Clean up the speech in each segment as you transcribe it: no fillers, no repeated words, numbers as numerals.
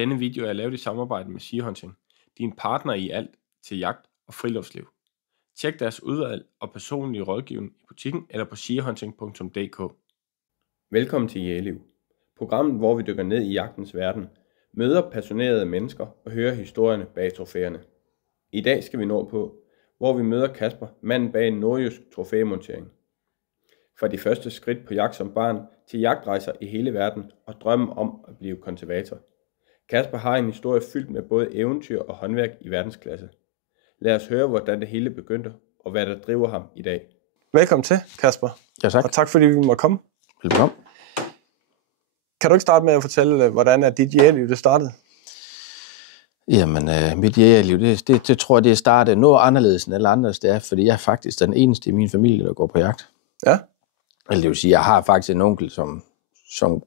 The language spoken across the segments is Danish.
Denne video er lavet i samarbejde med Seahunting, din partner i alt til jagt og friluftsliv. Tjek deres udvalg og personlige rådgivning i butikken eller på seahunting.dk. Velkommen til Jægerliv, programmet hvor vi dykker ned i jagtens verden, møder passionerede mennesker og hører historierne bag trofæerne. I dag skal vi nå på, hvor vi møder Kasper, manden bag en nordjysk trofæmontering. Fra de første skridt på jagt som barn til jagtrejser i hele verden og drømmen om at blive konservator. Kasper har en historie fyldt med både eventyr og håndværk i verdensklasse. Lad os høre, hvordan det hele begyndte, og hvad der driver ham i dag. Velkommen til, Kasper. Ja, tak. Og tak fordi vi må komme. Velkommen. Kan du ikke starte med at fortælle, hvordan er dit jægerliv det startede? Jamen, mit jægerliv, det tror jeg, det startede noget anderledes end alle andres. Det er, fordi jeg er faktisk den eneste i min familie, der går på jagt. Ja. Eller det vil sige, jeg har faktisk en onkel, som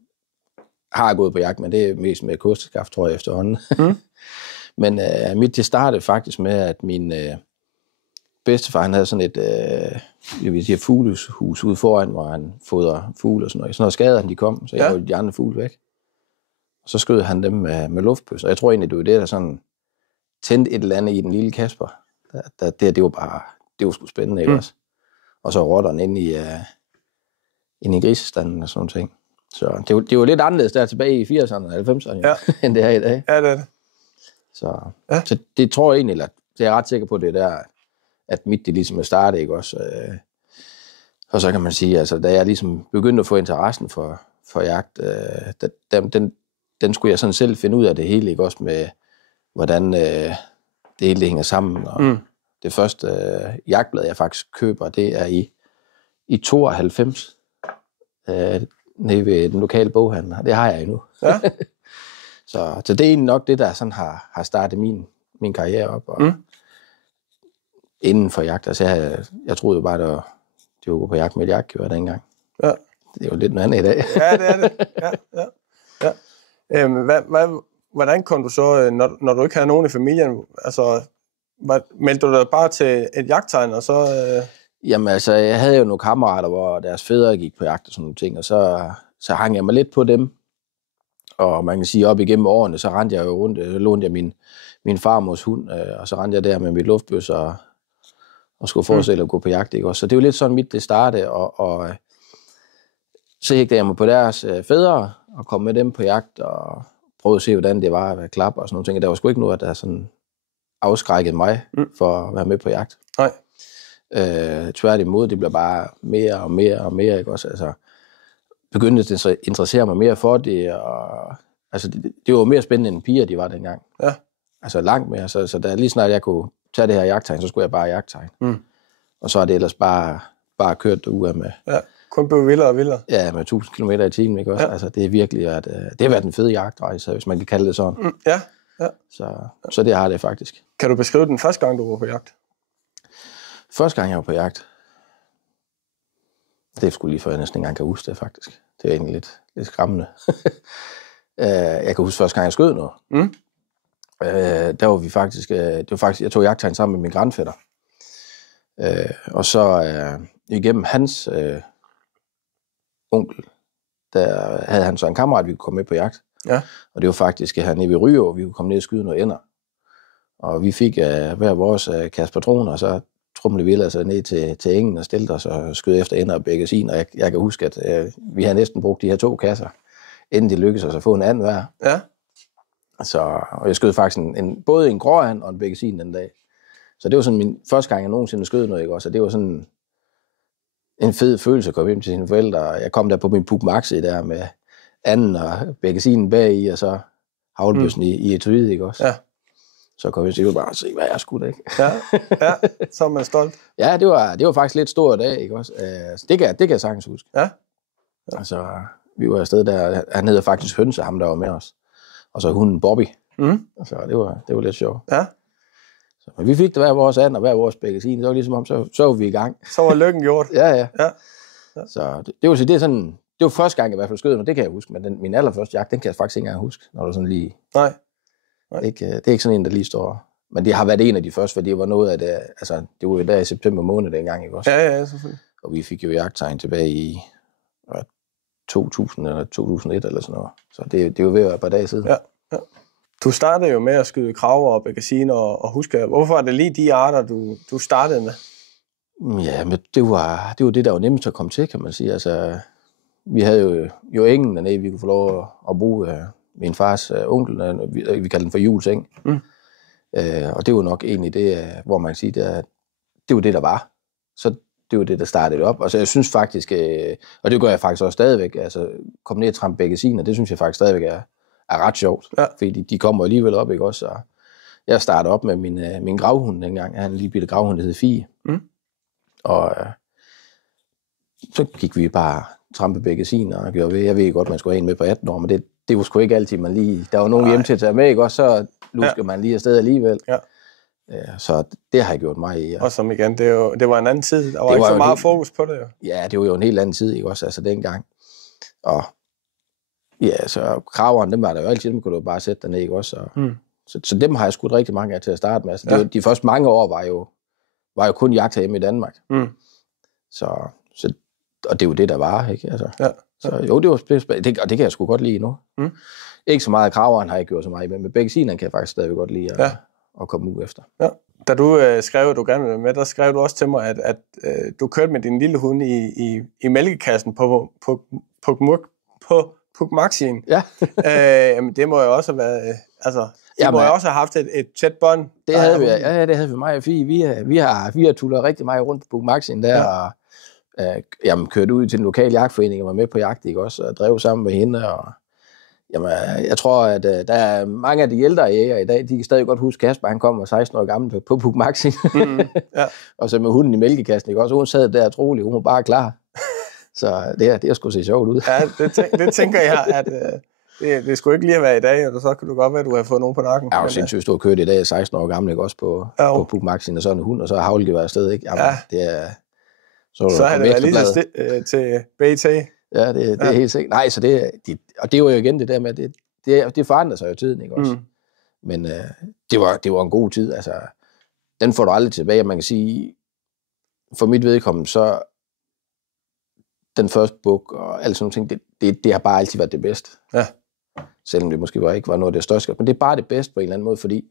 har gået på jagt, men det er mest med kosteskaft, tror jeg, efterhånden. Mm. Men mit, det startede faktisk med, at min bedstefar, han havde sådan et jeg vil sige, fuglehus ude foran, hvor han fodrer fugle og sådan noget. Sådan noget skader, de kom, så jeg havde de andre fugle væk. Og så skød han dem med luftpøs, og jeg tror egentlig, det var det, der sådan tændte et eller andet i den lille Kasper. Det var bare, det var sgu spændende, ikke også? Og så rotterne ind i grisestanden og sådan ting. Så det var lidt anderledes der tilbage i 80'erne og 90'erne, end det her i dag. Ja, det er det. Så det tror jeg egentlig, eller det er jeg ret sikker på, det der, at mit det ligesom er startet, ikke også? Og så kan man sige, altså da jeg ligesom begyndte at få interessen for jagt, den skulle jeg sådan selv finde ud af det hele, ikke også, med hvordan det hele hænger sammen. Og det første jagtblad, jeg faktisk køber, det er i 92, nede ved den lokale boghandler. Det har jeg endnu. Ja. så det er egentlig nok det, der sådan har startet min karriere op. Og inden for jagt, altså jeg troede jo bare, det var gå på jagt med et jagtgevær dengang. Ja. Det er jo lidt noget andet i dag. Ja, det er det. Ja. Hvordan kom du så, når du ikke havde nogen i familien, altså meldte du dig bare til et jagttegn, og så... Jamen altså, jeg havde jo nogle kammerater, hvor deres fædre gik på jagt og sådan nogle ting, og så hang jeg mig lidt på dem. Og man kan sige, op igennem årene, så rendte jeg jo rundt, lånte jeg min farmors hund, og så rendte jeg der med mit luftbøs og skulle forestille at gå på jagt, ikke også? Så det er jo lidt sådan mit, det startede, og så hægtede jeg mig på deres fædre, og kom med dem på jagt, og prøvede at se, hvordan det var at være klap og sådan nogle ting. Der var sgu ikke noget, der sådan afskrækkede mig for at være med på jagt. Nej. Tværtimod, det blev bare mere og mere og mere, ikke også? Altså, begyndte det at interessere mig mere for det, og altså, det var mere spændende end piger, de var dengang. Ja. Altså langt mere, så da lige snart jeg kunne tage det her jagttegn, så skulle jeg bare jagttegn. Og så er det ellers bare kørt derudad med... Ja, kun blev vildere og vildere. Ja, med 1000 km i timen, ikke også? Ja. Altså, det er virkelig, det har været en fed jagtrejse, hvis man kan kalde det sådan. Ja. Så det har det faktisk. Kan du beskrive den første gang, du var på jagt? Første gang, jeg var på jagt, det er sgu lige før jeg næsten ikke engang kan huske det, faktisk. Det er egentlig lidt skræmmende. Jeg kan huske første gang, jeg skød noget. Der var vi faktisk, jeg tog jagttegn sammen med min grandfætter. Og så igennem hans onkel, der havde han så en kammerat, vi kunne komme med på jagt. Ja. Og det var faktisk hernede ved Ryå, vi kunne komme ned og skyde noget ender. Og vi fik hver vores kasse patroner, og så trumlede vi altså ned til engen og stillede os og skød efter ender og bækkesin. Og jeg kan huske, at vi havde næsten brugt de her 2 kasser, inden det lykkedes os at få en anden hver. Ja. Og jeg skød faktisk både en gråand og en bækkesin den dag. Så det var sådan min første gang, jeg nogensinde skød noget, ikke også? Og det var sådan en fed følelse at komme hjem til sine forældre. Jeg kom der på min Puk Maxi der med anden og bækkesinen bagi, og så havlbøssen i etuiet, ikke også? Ja. Så kom jeg til bare og se, hvad jeg skulle, ikke? Ja, så er man stolt. Ja, det var faktisk lidt stor dag, ikke også? Det kan jeg sagtens huske. Ja. Altså, vi var afsted der, han hedder faktisk Hønse, ham der var med os. Og så hunden Bobby. Så det var lidt sjovt. Ja. Men vi fik det hver vores and og hver vores bækkesin. Det var ligesom om, så var vi i gang. Så var lykken gjort. Ja. Så det var sådan, det var første gang, jeg i hvert fald skød, og det kan jeg huske. Men min allerførste jagt, den kan jeg faktisk ikke engang huske, når du sådan lige... Nej. Det er ikke sådan en, der lige står... Men det har været en af de første, for det var noget af det... Altså, det var jo der i september måned dengang, ikke også? Ja, selvfølgelig. Og vi fik jo jagttegn tilbage i 2000 eller 2001 eller sådan noget. Så det er jo ved at være et par dage siden. Ja. Du startede jo med at skyde kraver og bekkasin og huske. Hvorfor er det lige de arter, du startede med? Ja, men det var det, der var nemmest at komme til, kan man sige. Altså, vi havde jo engen dernede, vi kunne få lov at bruge min fars onkel, vi kaldte den for Jules eng. Og det var nok egentlig det, hvor man kan sige, det var det, der var. Så det var det, der startede op. Og så jeg synes faktisk, og det gør jeg faktisk også stadigvæk, altså komme ned og trampe bekkasiner, det synes jeg faktisk stadigvæk er ret sjovt. Ja. Fordi de kommer alligevel op, ikke også? Og jeg startede op med min gravhund dengang. Jeg havde en lille bitte gravhund, der hed Fie. Og så gik vi bare trampe bekkasiner og gjorde ved. Jeg ved godt, man skulle have en med på 18 år, men det var sgu ikke altid, man lige... Der var nogen hjem til at tage med, ikke også? Så lusker man lige afsted alligevel. Ja. Så det har jeg gjort mig i. Og som igen, det var en anden tid. Der var ikke så meget fokus på det, jo. Ja, det var jo en helt anden tid, ikke også? Altså dengang. Og ja, så kraveren, dem var der jo altid, dem kunne du bare sætte derned, ikke også? Så dem har jeg skudt rigtig mange af til at starte med. Altså, de første mange år var jo kun jagt hjemme i Danmark. Så, og det er jo det, der var, ikke? Altså, så jo, det var spændende, og det kan jeg sgu godt lide nu. Ikke så meget af kraveren har jeg gjort så meget, men med bekkasinerne kan jeg faktisk stadig godt lide at komme ud efter. Ja. Da du skrev, at du gerne ville være med, der skrev du også til mig, at du kørte med din lille hund i mælkekassen på Puch-Maxien. Ja. Det må jo også have været... Altså, må jo også have haft et tæt bånd. Det havde vi, det havde vi mig og Fie. Vi har tullet rigtig meget rundt på Puch-Maxien der, og kørt ud til en lokal jagtforening og var med på jagt, ikke også, og drev sammen med hende, og jeg tror, at der er mange af de ældre jæger i dag, de kan stadig godt huske, Kasper, han kom og 16 år gammel på Puch-Maxien. Og så med hunden i mælkekassen, ikke også, hun sad der trolig, hun var bare klar. Så det skulle se sjovt ud. Ja, det tænker jeg, at det skulle ikke lige have været i dag, og så kan du godt være, at du har fået nogen på nakken. Jeg er jo sindssygt stort kørt i dag, 16 år gammel, ikke også, på Puch-Maxien, og så en hund, og så har havlgevær afsted, ikke? Jamen, det er... Så har det været lige til BT. Ja, det er helt sikkert. Nej, så og det var jo igen det der med, det forandrer sig jo tiden, ikke også? Men det var en god tid, altså, den får du aldrig tilbage, man kan sige, for mit vedkommende, så den første buk og alle sådan nogle ting, det har bare altid været det bedste. Ja. Selvom det måske ikke var noget af det største, men det er bare det bedste på en eller anden måde, fordi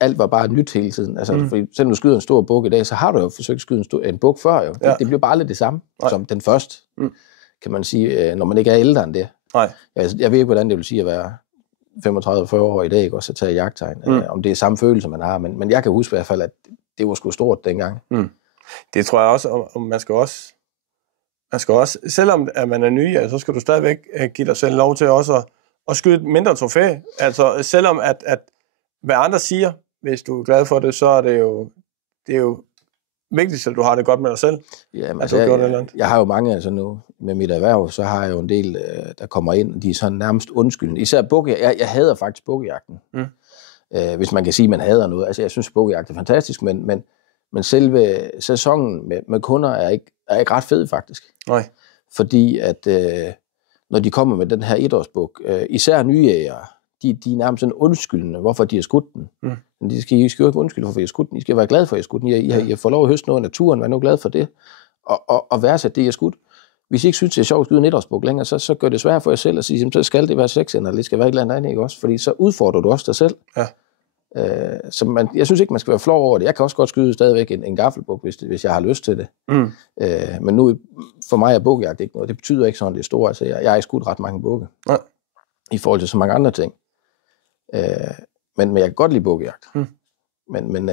alt var bare nyt hele tiden. Altså, fordi selvom du skyder en stor buk i dag, så har du jo forsøgt at skyde en buk før, jo. Det bliver bare aldrig det samme som den første, kan man sige, når man ikke er ældre end det. Nej. Jeg ved ikke, hvordan det vil sige at være 35-40 år i dag, ikke også at tage jagttegn. Om det er samme følelse, man har, men jeg kan huske i hvert fald, at det var sgu stort dengang. Det tror jeg også, og man skal også, selvom at man er ny, så skal du stadigvæk give dig selv lov til også at skyde et mindre trofæ. Altså selvom at hvad andre siger, hvis du er glad for det, så er det jo vigtigt, at du har det godt med dig selv. Jamen, altså, jeg har jo mange, altså nu med mit erhverv, så har jeg jo en del, der kommer ind, og de er sådan nærmest undskyldende. Især bukkejagt. Jeg hader faktisk bukkejagten. Hvis man kan sige, at man hader noget. Altså jeg synes, bukkejagt er fantastisk, men selve sæsonen med kunder er ikke ret fed faktisk. Nej. Fordi at når de kommer med den her etårsbuk, især nye jægere, de er nærmest sådan undskyldende, hvorfor de har skudt den. Men de skal jo ikke undskylde, hvorfor I har skudt den. I skal være glade for, at I har skudt den. I har fået lov at høste noget af naturen, vær nu glad for det. Og værdsætte det, I har skudt. Hvis I ikke synes, det er sjovt at skyde en etårsbuk længere, så gør det svært for jer selv at sige, så skal det være 6, eller det skal være et eller andet, ikke også? Fordi så udfordrer du også dig selv. Ja. Så jeg synes ikke, man skal være flov over det. Jeg kan også godt skyde stadigvæk en gaffelbuk, hvis jeg har lyst til det. Men nu, for mig er bukkejagt ikke noget. Det betyder ikke sådan, det er stort. Altså, jeg har ikke skudt ret mange bukke. I forhold til så mange andre ting. Men jeg kan godt lide bukkejagt. Men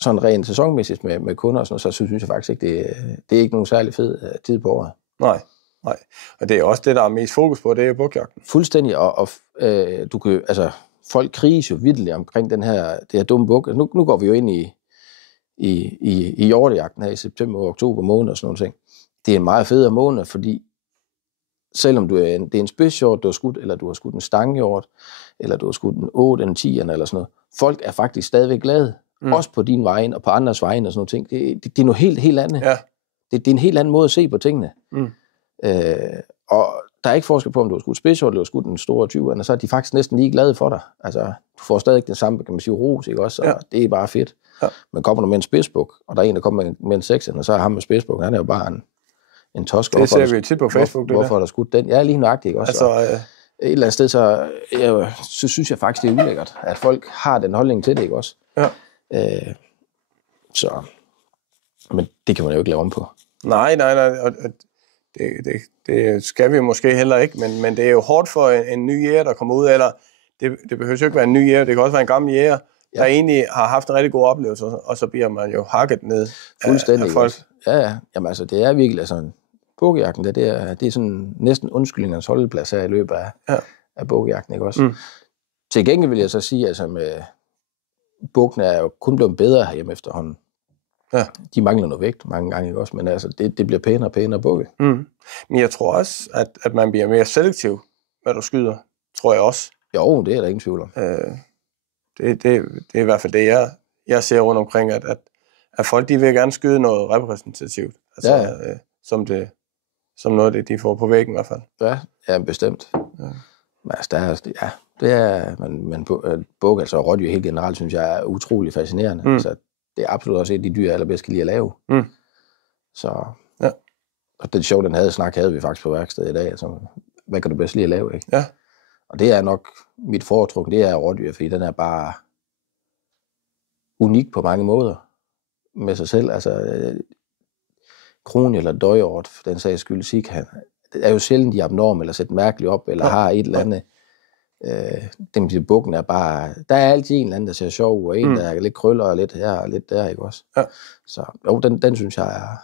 sådan rent sæsonmæssigt med kunder og sådan noget, så synes jeg faktisk ikke, det er ikke nogen særlig fed tid på året. Nej. Og det er også det, der er mest fokus på, det er bukkejagten. Fuldstændig, og du kan altså folk kriges jo vildt omkring det her dumme buk. Nu går vi jo ind i hjortejagten her i september og oktober måned og sådan nogle ting. Det er en meget federe måned, fordi selvom det er en spidshjort, du har skudt, eller du har skudt en stanghjort, eller du har skudt en 8, en 10 eller sådan noget, folk er faktisk stadigvæk glade. Også på din vejen og på andres vejen og sådan nogle ting. Det er noget helt andet. Ja. Det er en helt anden måde at se på tingene. Og der er ikke forskel på, om du har skudt spidshjort eller du har skudt en stor 20'er, så er de faktisk næsten lige glade for dig. Altså, du får stadig den samme, kan man sige, ros, ikke også? Og det er bare fedt. Ja. Men kommer du med en spidsbuk, og der er en, der kommer med en 6'er, og så er ham med spidsbukken, han er jo bare en tosk. Det ser vi jo tit på Facebook. Hvorfor har der skudt den? Ja, lige nøjagtigt, ikke også? Altså, et eller andet sted, så synes jeg faktisk, det er ulækkert, at folk har den holdning til det, ikke også? Ja. Men det kan man jo ikke lave om på. Nej, og det skal vi måske heller ikke, men det er jo hårdt for en ny jæger, der kommer ud, eller det behøver jo ikke være en ny jæger, det kan også være en gammel jæger, der egentlig har haft en rigtig god oplevelse, og så bliver man jo hakket ned af folk. Ja. Jamen altså, det er virkelig sådan, bukkejagten, det er sådan næsten undskyldningernes holdeplads her i løbet af bukkejagten, ikke også? Til gengæld vil jeg så sige, altså med bukkene er jo kun blevet bedre herhjemme efterhånden. Ja. De mangler noget vægt mange gange, ikke også? Men altså, det bliver pænere og pænere bukke. Men jeg tror også, at man bliver mere selektiv, hvad du skyder, tror jeg også. Jo, det er der ingen tvivl om. Det er i hvert fald det, jeg ser rundt omkring, at folk, de vil gerne skyde noget repræsentativt. Altså, som noget af det, de får på væggen i hvert fald. Ja, bestemt. Ja. Men altså, det er men bukke, altså rådyr helt generelt, synes jeg er utrolig fascinerende. Altså, det er absolut også et af de dyr, jeg allerbedst kan lide at lave. Så, og den sjov, havde vi faktisk på værkstedet i dag. Altså, hvad kan du bedst lide at lave, ikke? Ja. Og det er nok mit foretruk, det er rådyr, fordi den er bare unik på mange måder med sig selv. Altså, kron eller døjort, for den sags skyld, sikhan, det er jo sjældent, de er abnorme, eller sætter mærkeligt op, eller har et eller andet. Dem til bukken er bare, der er altid en eller anden, der ser sjov, og en, der er lidt krøller, og lidt her, og lidt der, ikke også? Ja. Så jo, den synes jeg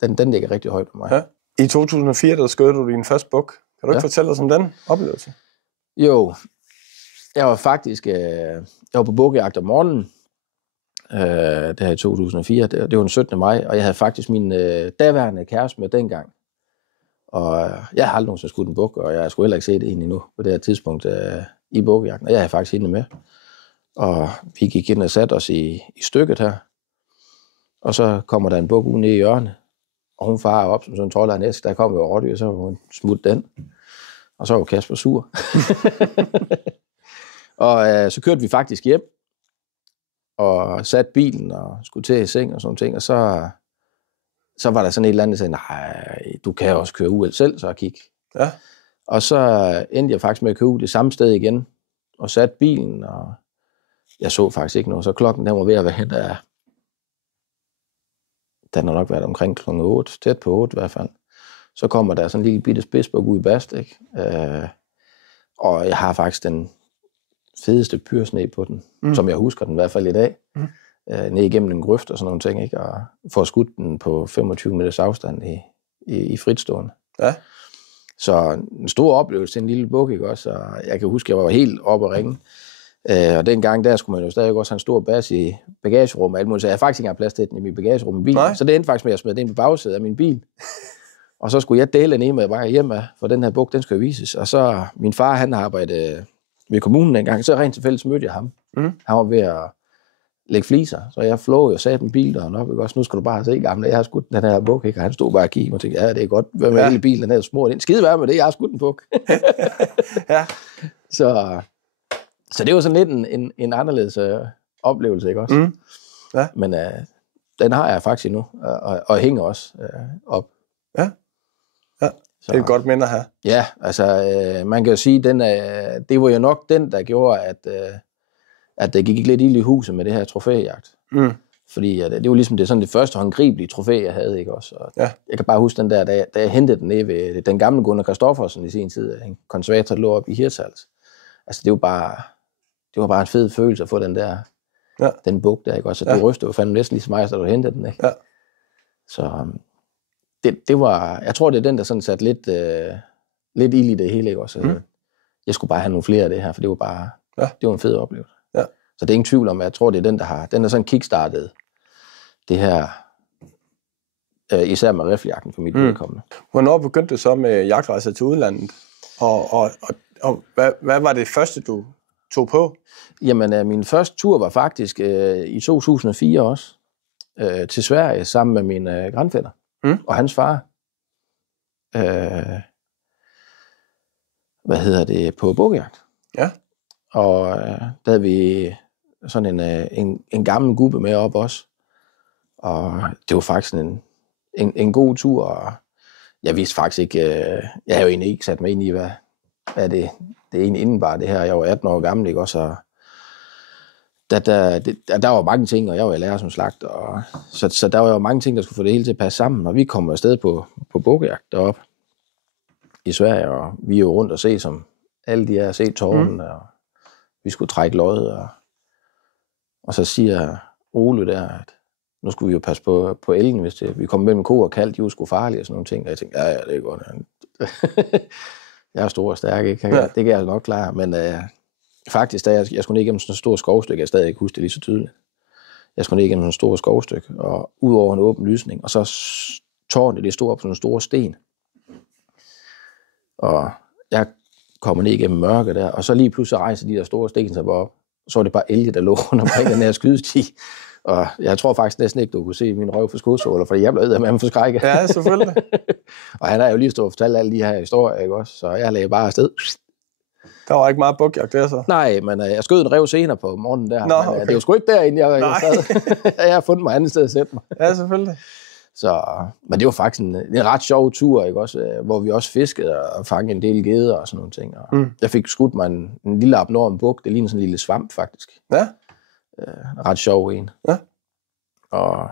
den ligger rigtig højt på mig. Ja. I 2004, der skød du din første buk. Kan du ikke fortælle os om den oplevelse? Jo, jeg var faktisk på bukkejagt om morgenen, det her i 2004, det var den 17. maj, og jeg havde faktisk min daværende kæreste med dengang. Og jeg har aldrig nogensinde skudt en buk, og jeg skulle heller ikke se det egentlig nu på det her tidspunkt i bukkejagten, og jeg havde faktisk hende med. Og vi gik ind og satte os i stykket her, og så kommer der en buk ude nede i hjørnet, og hun farer op som sådan en trold af en æsk, der kom jo rådyr, så var hun smut den. Og så var Kasper sur. Og så kørte vi faktisk hjem, og satte bilen og skulle til i seng og sådan ting, og så var der sådan et eller andet, der sagde, nej, du kan også køre ud selv, så kig. Ja. Og så endte jeg faktisk med at køre ud det samme sted igen, og satte bilen, og jeg så faktisk ikke noget. Så klokken, den var ved at være hen, den har nok været omkring kl. 8, tæt på 8 i hvert fald. Så kommer der sådan en lille bitte spidsbuk ud i bast, ikke? Og jeg har faktisk den fedeste pyrsne på den, som jeg husker den i hvert fald i dag. Ned igennem en grøft og sådan nogle ting, ikke? Og får skudt den på 25 meters afstand i fritstående. Ja. Så en stor oplevelse til en lille buk, ikke også? Og jeg kan huske, jeg var helt oppe at ringe. Og dengang der skulle man jo stadig også have en stor bas i bagagerummet og alt muligt, så jeg havde faktisk ikke engang plads til den i mit bagagerum i bilen. Nej. Så det endte faktisk med, at jeg smed den ind på bagsædet af min bil. Og så skulle jeg dele den med bare hjem af, for den her buk, den skal vises. Og så min far, han arbejdede ved kommunen dengang, så rent tilfældigt mødte jeg ham. Han var ved at lægge fliser, så jeg flåede og satte en bil døren op, ikke også? Nu skal du bare se, gamle, jeg har skudt den her buk, ikke? Og han stod bare og kiggede og tænkte, ja, det er godt, hvad med hele bilen, den her smurt ind. Skide være med det, jeg har skudt en buk. Ja. Så det var sådan lidt en anderledes oplevelse, ikke også? Ja. Men den har jeg faktisk endnu, og hænger også op. Ja. Det er et godt minde at have. Ja, altså man kan jo sige, det var jo nok den, der gjorde, at der gik lidt ild i huset med det her trofæjagt. Fordi det var ligesom det første håndgribelige trofæ, jeg havde, ikke også? Og jeg kan bare huske den der, da jeg hentede den ned ved den gamle Gunnar Kristoffersen i sin tid, en konservator, der lå op i Hirtshals. Altså det var bare en fed følelse at få den der, den buk der, ikke også? Så det rystede jo fandme næsten lige så meget, da du hentede den, ikke? Ja. Så det var, jeg tror, det er den, der sådan satte lidt ild i det hele, ikke også? Jeg skulle bare have nogle flere af det her, for det var bare, det var en fed oplevelse. Ja. Så det er ingen tvivl om, at jeg tror, det er den, der sådan kickstartede det her, især med riffeljagten for mit vedkommende. Hvornår begyndte du så med jagtrejser til udlandet? Og hvad var det første, du tog på? Jamen, min første tur var faktisk i 2004 også, til Sverige, sammen med min grandfætter og hans far. På bukkejagt. Ja. Og der havde vi sådan en gammel gubbe med op også. Og det var faktisk en god tur, og jeg vidste faktisk ikke, jeg havde jo egentlig ikke sat mig ind i, ja, det er egentlig indenbart det her. Jeg var 18 år gammel, ikke også? Og der var mange ting, og jeg var lærer som slagter, og så der var jo mange ting, der skulle få det hele til at passe sammen, og vi kom afsted på bukkejagt deroppe i Sverige, og vi er jo rundt og se som alle de her set tårnene, og vi skulle trække lod, og så siger Ole der, at nu skulle vi jo passe på elgen, hvis vi kom mellem ko og kalv, de var sgu farlige og sådan nogle ting, og jeg tænkte, ja, det er godt. Jeg er stor og stærk, ikke? Det kan jeg nok klare, men faktisk, da jeg skulle ned igennem sådan et stort skovstykke, jeg stadig ikke huske det lige så tydeligt. Jeg skulle ned igennem sådan et stort skovstykke, og ud over en åben lysning, og så tårnet, det stod op på sådan en stor sten. Og jeg kommer ned igennem mørket der, og så lige pludselig rejser de der store sten sig op. Så var det bare elge, der lå rundt omkring den her skydesti. Og jeg tror faktisk næsten ikke, du kunne se min røv for skudsåler, fordi jeg blev eddermame for skrækket. Ja, selvfølgelig. Og han har jo lige stået og fortalt alle de her historier, ikke også? Så jeg lagde bare afsted. Der var ikke meget bukkejagt der så? Nej, men jeg skød en rev senere på morgenen der. Nå, men, okay. det var sgu ikke derinde, jeg sad. Jeg har fundet mig andet sted at sætte mig. Ja, selvfølgelig. Så, men det var faktisk en ret sjov tur, ikke også? Hvor vi også fiskede og fangede en del geder og sådan nogle ting. Og jeg fik skudt mig en lille abnorm buk. Det ligner sådan en lille svamp, faktisk. Ja. Ret sjov en. Ja. Og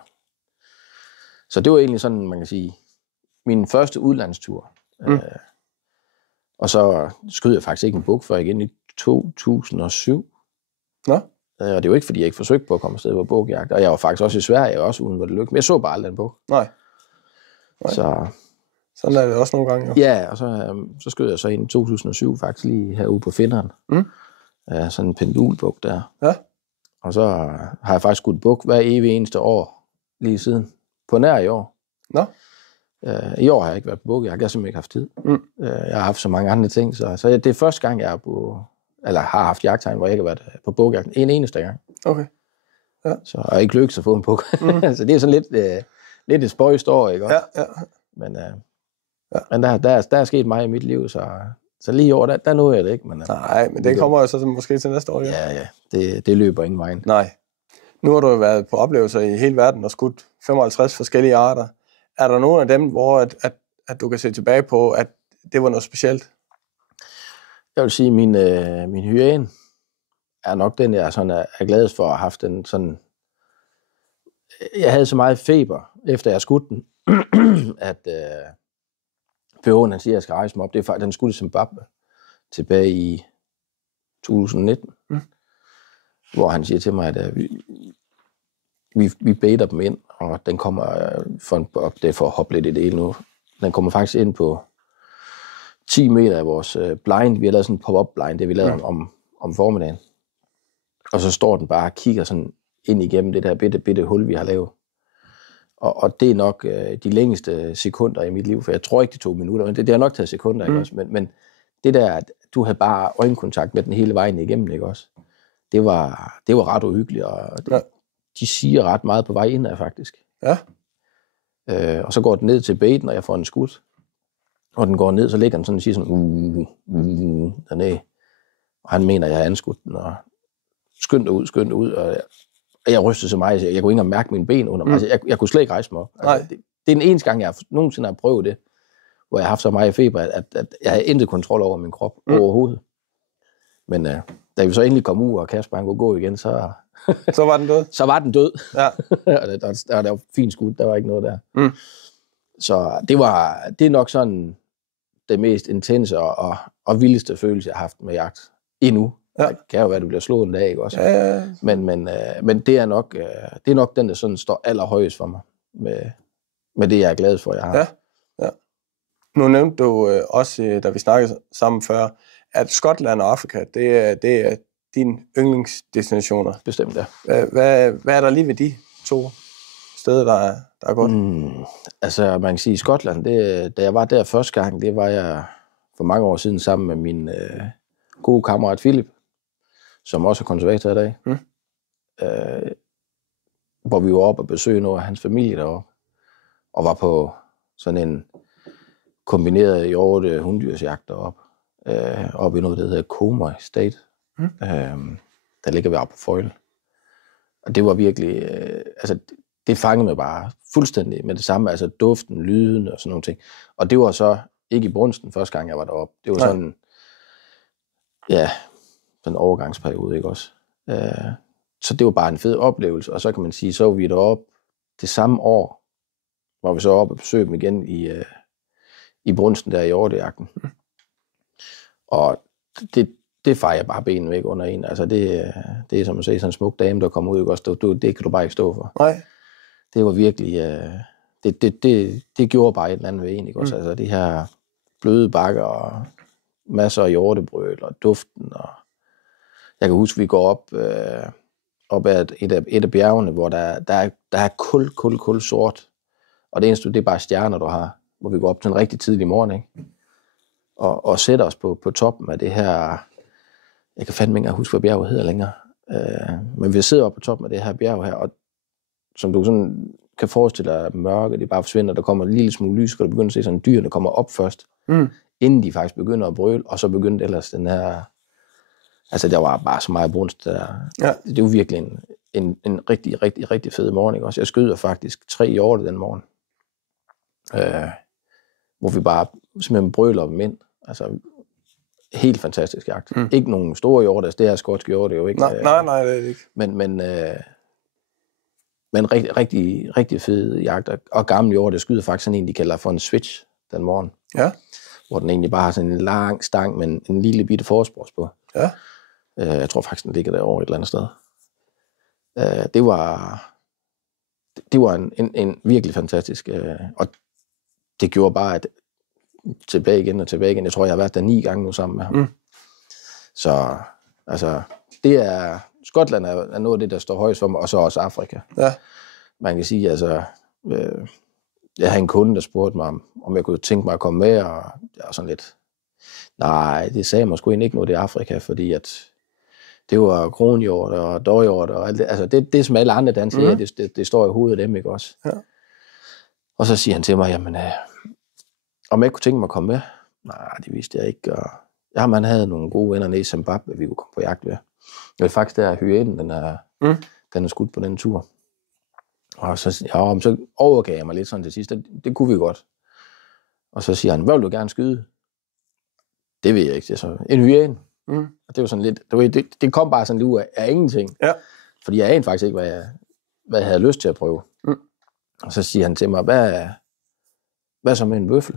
så det var egentlig sådan, man kan sige, min første udlandstur. Og så skød jeg faktisk ikke en buk før igen i 2007. Nå. Og det er jo ikke, fordi jeg ikke forsøgte på at komme afsted på bukkejagt. Og jeg var faktisk også i Sverige, også uden hvor det lykkedes. Men jeg så bare aldrig en buk. Nej. Så sådan er det også nogle gange. Jo. Ja, og så skød jeg så ind i 2007 faktisk lige herude på Finneren. Sådan en pendulbuk der. Ja. Og så har jeg faktisk skudt buk hver evig eneste år lige siden. På nær i år. Nå. I år har jeg ikke været på bukkejagt. Jeg har simpelthen ikke haft tid. Jeg har haft så mange andre ting. Så det er første gang, jeg er på, eller har haft jagttegn, hvor jeg ikke har været på bukkejagt en eneste gang. Okay. Ja. Så jeg har ikke lykkes at få en buk. Så det er sådan lidt et spøjst år, ikke også? Ja. Men der er sket meget i mit liv, så lige i år, der nåede jeg det ikke. Men, nej, men det kommer jo så måske til næste år. Ja. Det løber ingen vej. Nej. Nu har du jo været på oplevelser i hele verden og skudt 55 forskellige arter. Er der nogen af dem, hvor at du kan se tilbage på, at det var noget specielt? Jeg vil sige, at min hyæne er nok den, jeg sådan er gladest for at have haft den sådan. Jeg havde så meget feber, efter jeg skudte den, at PH'en han siger, at jeg skal rejse mig op. Det er faktisk, den skudte i Zimbabwe tilbage i 2019, hvor han siger til mig, at vi baiter dem ind, og den kommer det er for at hoppe lidt i det hele nu. Den kommer faktisk ind på 10 meter af vores blind. Vi har lavet sådan en pop-up blind, det vi lavede om formiddagen. Og så står den bare og kigger sådan ind igennem det der bitte hul, vi har lavet. Og det er nok de længste sekunder i mit liv, for jeg tror ikke, det tog minutter, men det har nok taget sekunder, ikke også? Men det der, at du havde bare øjenkontakt med den hele vejen igennem, ikke også? Det var ret uhyggeligt, og de siger ret meget på vej indad, faktisk. Ja. Og så går den ned til baiten, og jeg får en skud. Og den går ned, så ligger den sådan og siger sådan, dernede. Og han mener, at jeg har anskudt den, og skynd ud, og jeg rystede så meget, jeg kunne ikke engang mærke mine ben under mig. Altså, jeg kunne slet ikke rejse mig op. Altså, det er den eneste gang, jeg nogensinde har prøvet det, hvor jeg har haft så meget feber, at jeg havde intet kontrol over min krop overhovedet. Men da vi så endelig kom ud, og Kasper han kunne gå igen, så var den død? Så var den død. Ja. og der var fint skud, der var ikke noget der. Så det er nok sådan det mest intense og vildeste følelse, jeg har haft med jagt endnu. Ja. Det kan jo være, at du bliver slået en dag, ikke også? Ja. Men det er nok den, der sådan står allerhøjest for mig, med det, jeg er glad for, jeg har. Ja. Nu nævnte du også, da vi snakkede sammen før, at Skotland og Afrika, det er dine yndlingsdestinationer. Bestemt, ja. Hvad er der lige ved de to steder, der er godt? Altså, man kan sige, Skotland, da jeg var der første gang, det var jeg for mange år siden sammen med min gode kammerat Philip, som også er konservator i dag. Hvor vi var oppe og besøgte noget af hans familie deroppe, og var på sådan en kombineret hjorte hunddyrsjagt deroppe, oppe i noget, der hedder Comoy State. Der ligger vi oppe på Foyle. Og det var virkelig, det fangede mig bare fuldstændig med det samme, altså duften, lyden og sådan nogle ting. Og det var så ikke i brunsten første gang, jeg var deroppe. Det var sådan, ja, sådan en overgangsperiode, ikke også? Så det var bare en fed oplevelse, og så kan man sige, så var vi deroppe det samme år, hvor vi så oppe og besøgte dem igen i brunsten der i Hjortejagten. Og det fejrer bare benene væk under en. Altså det er som at se sådan en smuk dame, der kommer ud, ikke også? Det kan du bare ikke stå for. Nej. Det var virkelig, det gjorde bare et eller andet ved en, ikke også? Altså de her bløde bakker og masser af hjortebrøl og duften, og jeg kan huske, vi går op ad et af bjergene, hvor der er kul sort, og det eneste, det er bare stjerner, du har, hvor vi går op til en rigtig tidlig morgen, ikke? Og sætter os på toppen af det her, jeg kan fandme ikke huske, hvad bjerget hedder længere, men vi sidder oppe på toppen af det her bjerg her, og som du sådan kan forestille dig, mørke, det bare forsvinder, der kommer en lille smule lys, og du begynder at se sådan dyr, der kommer op først, inden de faktisk begynder at brøle, og så begyndte ellers den her, altså der var bare så meget brunst der. Ja. Det var virkelig en rigtig fed morgen, ikke også? Jeg skød faktisk 3 hjorte den morgen, hvor vi bare simpelthen brøler dem ind, altså helt fantastisk jagt. Ikke nogen store hjorte, altså det her skotske hjorte jo ikke. Nej, det er det ikke. Men rigtig fed jagt, og gamle hjorte skyder faktisk sådan en, de kalder for en switch den morgen. Ja. Hvor den egentlig bare har sådan en lang stang med en lille bitte forsprøjs på. Ja. Jeg tror faktisk, den ligger derovre et eller andet sted. Det var en virkelig fantastisk, og det gjorde bare, at tilbage igen. Jeg tror, jeg har været der 9 gange nu sammen med ham. Så altså, Skotland er noget af det, der står højst for mig, og så også Afrika. Ja. Man kan sige, altså, jeg havde en kunde, der spurgte mig, om jeg kunne tænke mig at komme med, og jeg var sådan lidt, nej, det sagde jeg måske ikke noget i Afrika, fordi at det var kronhjort og dårhjort og alt det. Altså, det som alle andre danser, det står i hovedet af dem, ikke også? Ja. Og så siger han til mig, jamen, om jeg kunne tænke mig at komme med? Nej, det vidste jeg ikke. Og man havde nogle gode venner nede i Zimbabwe, vi kunne komme på jagt ved. Jeg vil faktisk der hyænen, den er skudt på den tur. Og så overgav jeg mig lidt sådan til sidst. Det kunne vi godt. Og så siger han, hvad vil du gerne skyde? Det ved jeg ikke. Det er så en hyæne. Og det var sådan lidt, det kom bare sådan lidt ud af ingenting. Ja. Fordi jeg anede faktisk ikke, hvad jeg havde lyst til at prøve. Og så siger han til mig, hvad så med en bøffel?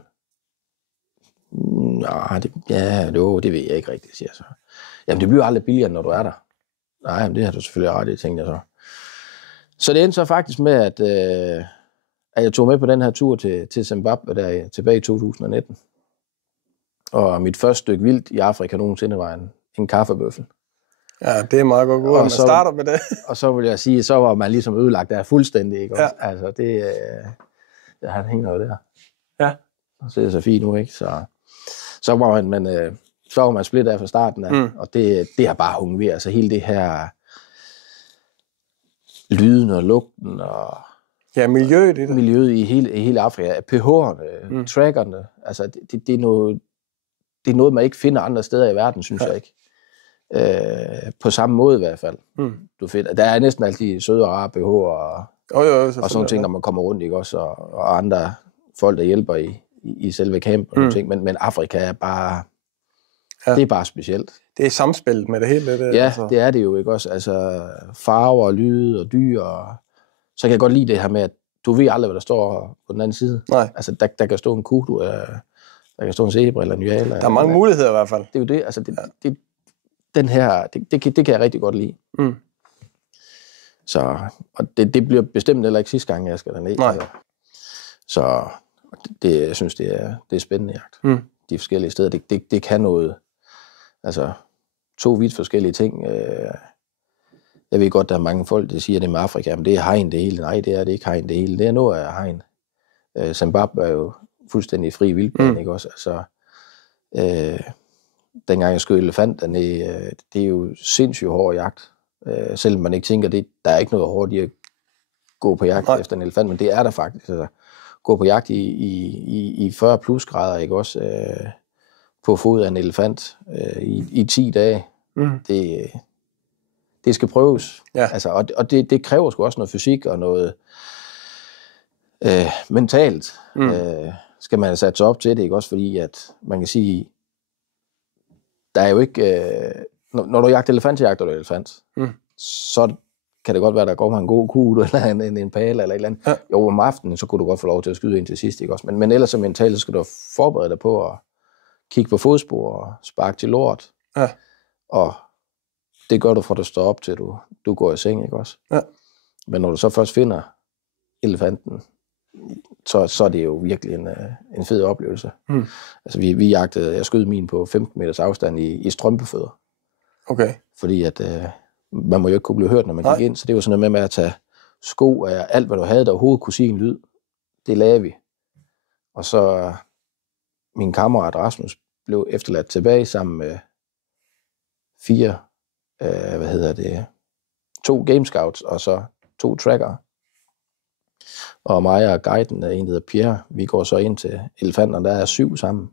Nej, det ved jeg ikke rigtigt, siger jeg så. Jamen, det bliver aldrig billigere, når du er der. Nej, men det har du selvfølgelig ret i, tænkte jeg så. Så det endte så faktisk med, at jeg tog med på den her tur til Zimbabwe der tilbage i 2019. Og mit første stykke vildt i Afrika nogensinde var en kaffebøffel. Ja, det er meget godt, at man starter med det. Og så vil jeg sige, så var man ligesom ødelagt der fuldstændig, ikke? Ja. Altså, han hænger jo der. Ja. Og så er det så fint nu, ikke? Så var man splittet af fra starten af, og det har bare hunget ved. Altså hele det her lyden og lugten og ja, miljøet i det. Miljøet i hele Afrika, pH'erne, trackerne, altså det er noget, man ikke finder andre steder i verden, synes jeg ikke. På samme måde i hvert fald. Du finder, der er næsten altid søde og rare pH og sådan ting, når man kommer rundt, ikke også, og andre folk, der hjælper i selve camp og ting, men Afrika er bare, det er bare specielt. Det er samspillet med det hele. Ja, altså. Det er det jo, ikke også, altså farver og lyde og dyr, og så kan jeg godt lide det her med, at du ved aldrig, hvad der står på den anden side. Nej. Altså, der kan stå en kudu, der kan stå en zebra eller en hyæne. Der er mange muligheder i hvert fald. Det er jo det, altså den her, det kan jeg rigtig godt lide. Så, og det bliver bestemt heller ikke sidste gang, jeg skal derned. Nej. Så jeg synes, det er spændende jagt. De forskellige steder, det kan noget, altså 2 vidt forskellige ting. Jeg ved godt, der er mange folk, der siger det med Afrika, men det er hegn det hele. Nej, det er det ikke hegn det hele. Det er noget af hegn. Zimbabwe er jo fuldstændig fri vildbane, ikke også? Altså, dengang jeg skød elefant dernede, det er jo sindssygt hård jagt. Selvom man ikke tænker, der er ikke noget hårdt i at gå på jagt efter en elefant, men det er der faktisk. Altså, gå på jagt i 40 plus grader, ikke også? På fod af en elefant i 10 dage. Det skal prøves. Ja. Altså, og det kræver sgu også noget fysik og noget mentalt. Skal man have sat sig op til det, ikke også? Fordi at man kan sige, der er jo ikke... Når du jagter elefant, så jagter du elefant. Så kan det godt være, at der går en god kugle, eller en pæle, eller et eller andet. Ja. Jo, om aftenen, så kunne du godt få lov til at skyde ind til sidst, ikke også? Men ellers så mentalt, så skal du forberede dig på at kigge på fodspor og sparke til lort. Ja. Og det gør du, fra du står op til, du går i seng, ikke også? Ja. Men når du så først finder elefanten, så er det jo virkelig en fed oplevelse. Altså, vi jagtede, jeg skød min på 15 meters afstand i strømpefødder. Okay. Fordi at man må jo ikke kunne blive hørt, når man gik ind, så det var sådan noget med at tage sko af alt, hvad du havde, der overhovedet kunne sige en lyd. Det lavede vi. Og så min kammerat Rasmus blev efterladt tilbage sammen med 2 Game Scouts og så 2 trackere. Og mig og guiden, en der hedder Pierre, vi går så ind til elefanterne, der er 7 sammen.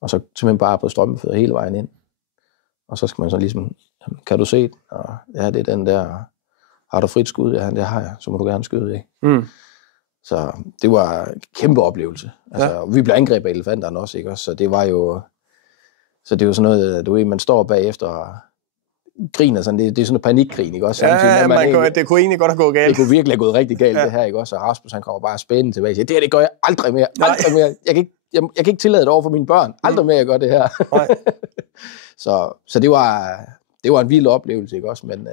Og så simpelthen bare på strømpefødder hele vejen ind. Og så skal man så ligesom, kan du se den? Og ja, det er den der. Har du frit skud? Ja, det har jeg. Så må du gerne skyde, ikke? Så det var en kæmpe oplevelse. Altså, vi blev angrebet af elefanterne også, ikke? Så det var jo sådan noget, du ved, man står bagefter og griner sådan. Det er sådan en panikkrin, ikke også? Det kunne egentlig godt have gået galt. Det kunne virkelig have gået rigtig galt, det her, ikke også? Og Rasmus, han kommer bare spændende tilbage og siger, det gør jeg aldrig mere. Aldrig mere. Jeg kan ikke tillade det over for mine børn. Aldrig mere, jeg gør det her. Så det var en vild oplevelse, ikke også? Men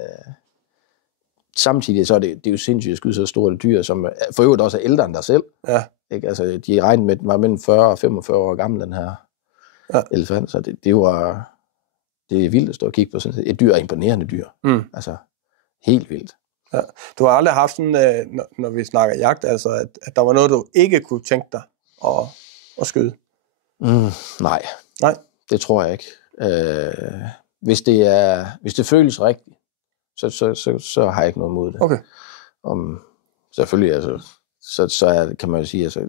samtidig så er det jo sindssygt at skyde så store dyr, som for øvrigt også er ældre end dig selv. Ja. Ikke? Altså, de regnede med, at den var mellem 40 og 45 år gammel, den her elefant. Så det er vildt at stå og kigge på sådan et dyr, er imponerende dyr. Altså, helt vildt. Ja. Du har aldrig haft sådan, når vi snakker jagt, altså, at der var noget, du ikke kunne tænke dig at skyde? Nej, det tror jeg ikke. Hvis det føles rigtigt, så har jeg ikke noget mod det. Okay. Selvfølgelig, altså, så kan man jo sige, altså,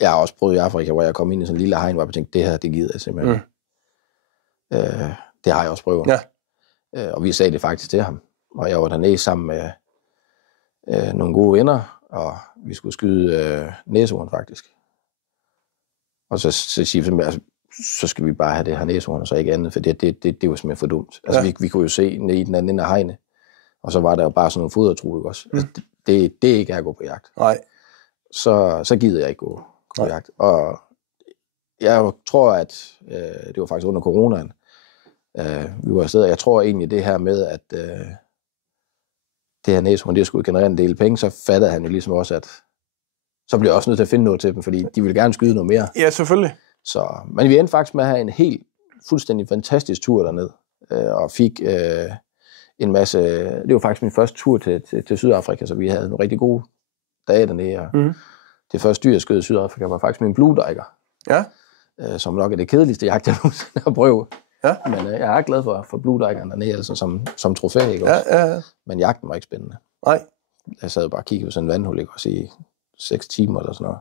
jeg har også prøvet i Afrika, hvor jeg kom ind i sådan en lille hegn, hvor jeg tænkte, det her, det gider jeg simpelthen. Det har jeg også prøvet. Ja. Og vi sagde det faktisk til ham. Og jeg var dernede sammen med nogle gode venner, og vi skulle skyde næsehorn faktisk. Og så siger vi, altså, så skal vi bare have det her næsehorn, og så ikke andet, for det var simpelthen for dumt. Altså, vi kunne jo se ned i den anden ende af hegnet, og så var der jo bare sådan nogle fodertruer, ikke også? Altså, det er ikke at gå på jagt. Nej. Så gider jeg ikke gå på jagt. Og jeg tror, at det var faktisk under coronaen, vi var afsted, og jeg tror egentlig det her med, at det her næsehorn, det skulle generere en del penge, så fattede han jo ligesom også, at så bliver jeg også nødt til at finde noget til dem, fordi de vil gerne skyde noget mere. Ja, selvfølgelig. Men vi endte faktisk med at have en helt fuldstændig fantastisk tur derned, og fik en masse. Det var faktisk min første tur til Sydafrika, så vi havde nogle rigtig gode dage dernede. Og det første dyr, jeg skød i Sydafrika, var faktisk min blue diker. Ja. Som nok er det kedeligste jagt, jeg nogensinde har prøvet. Ja. Men jeg er glad for blue dikeren dernede, altså som trofæ, ikke også? Ja. Men jagten var ikke spændende. Nej. Jeg sad bare og kiggede på sådan en vandhul, ikke også, i 6 timer eller sådan noget.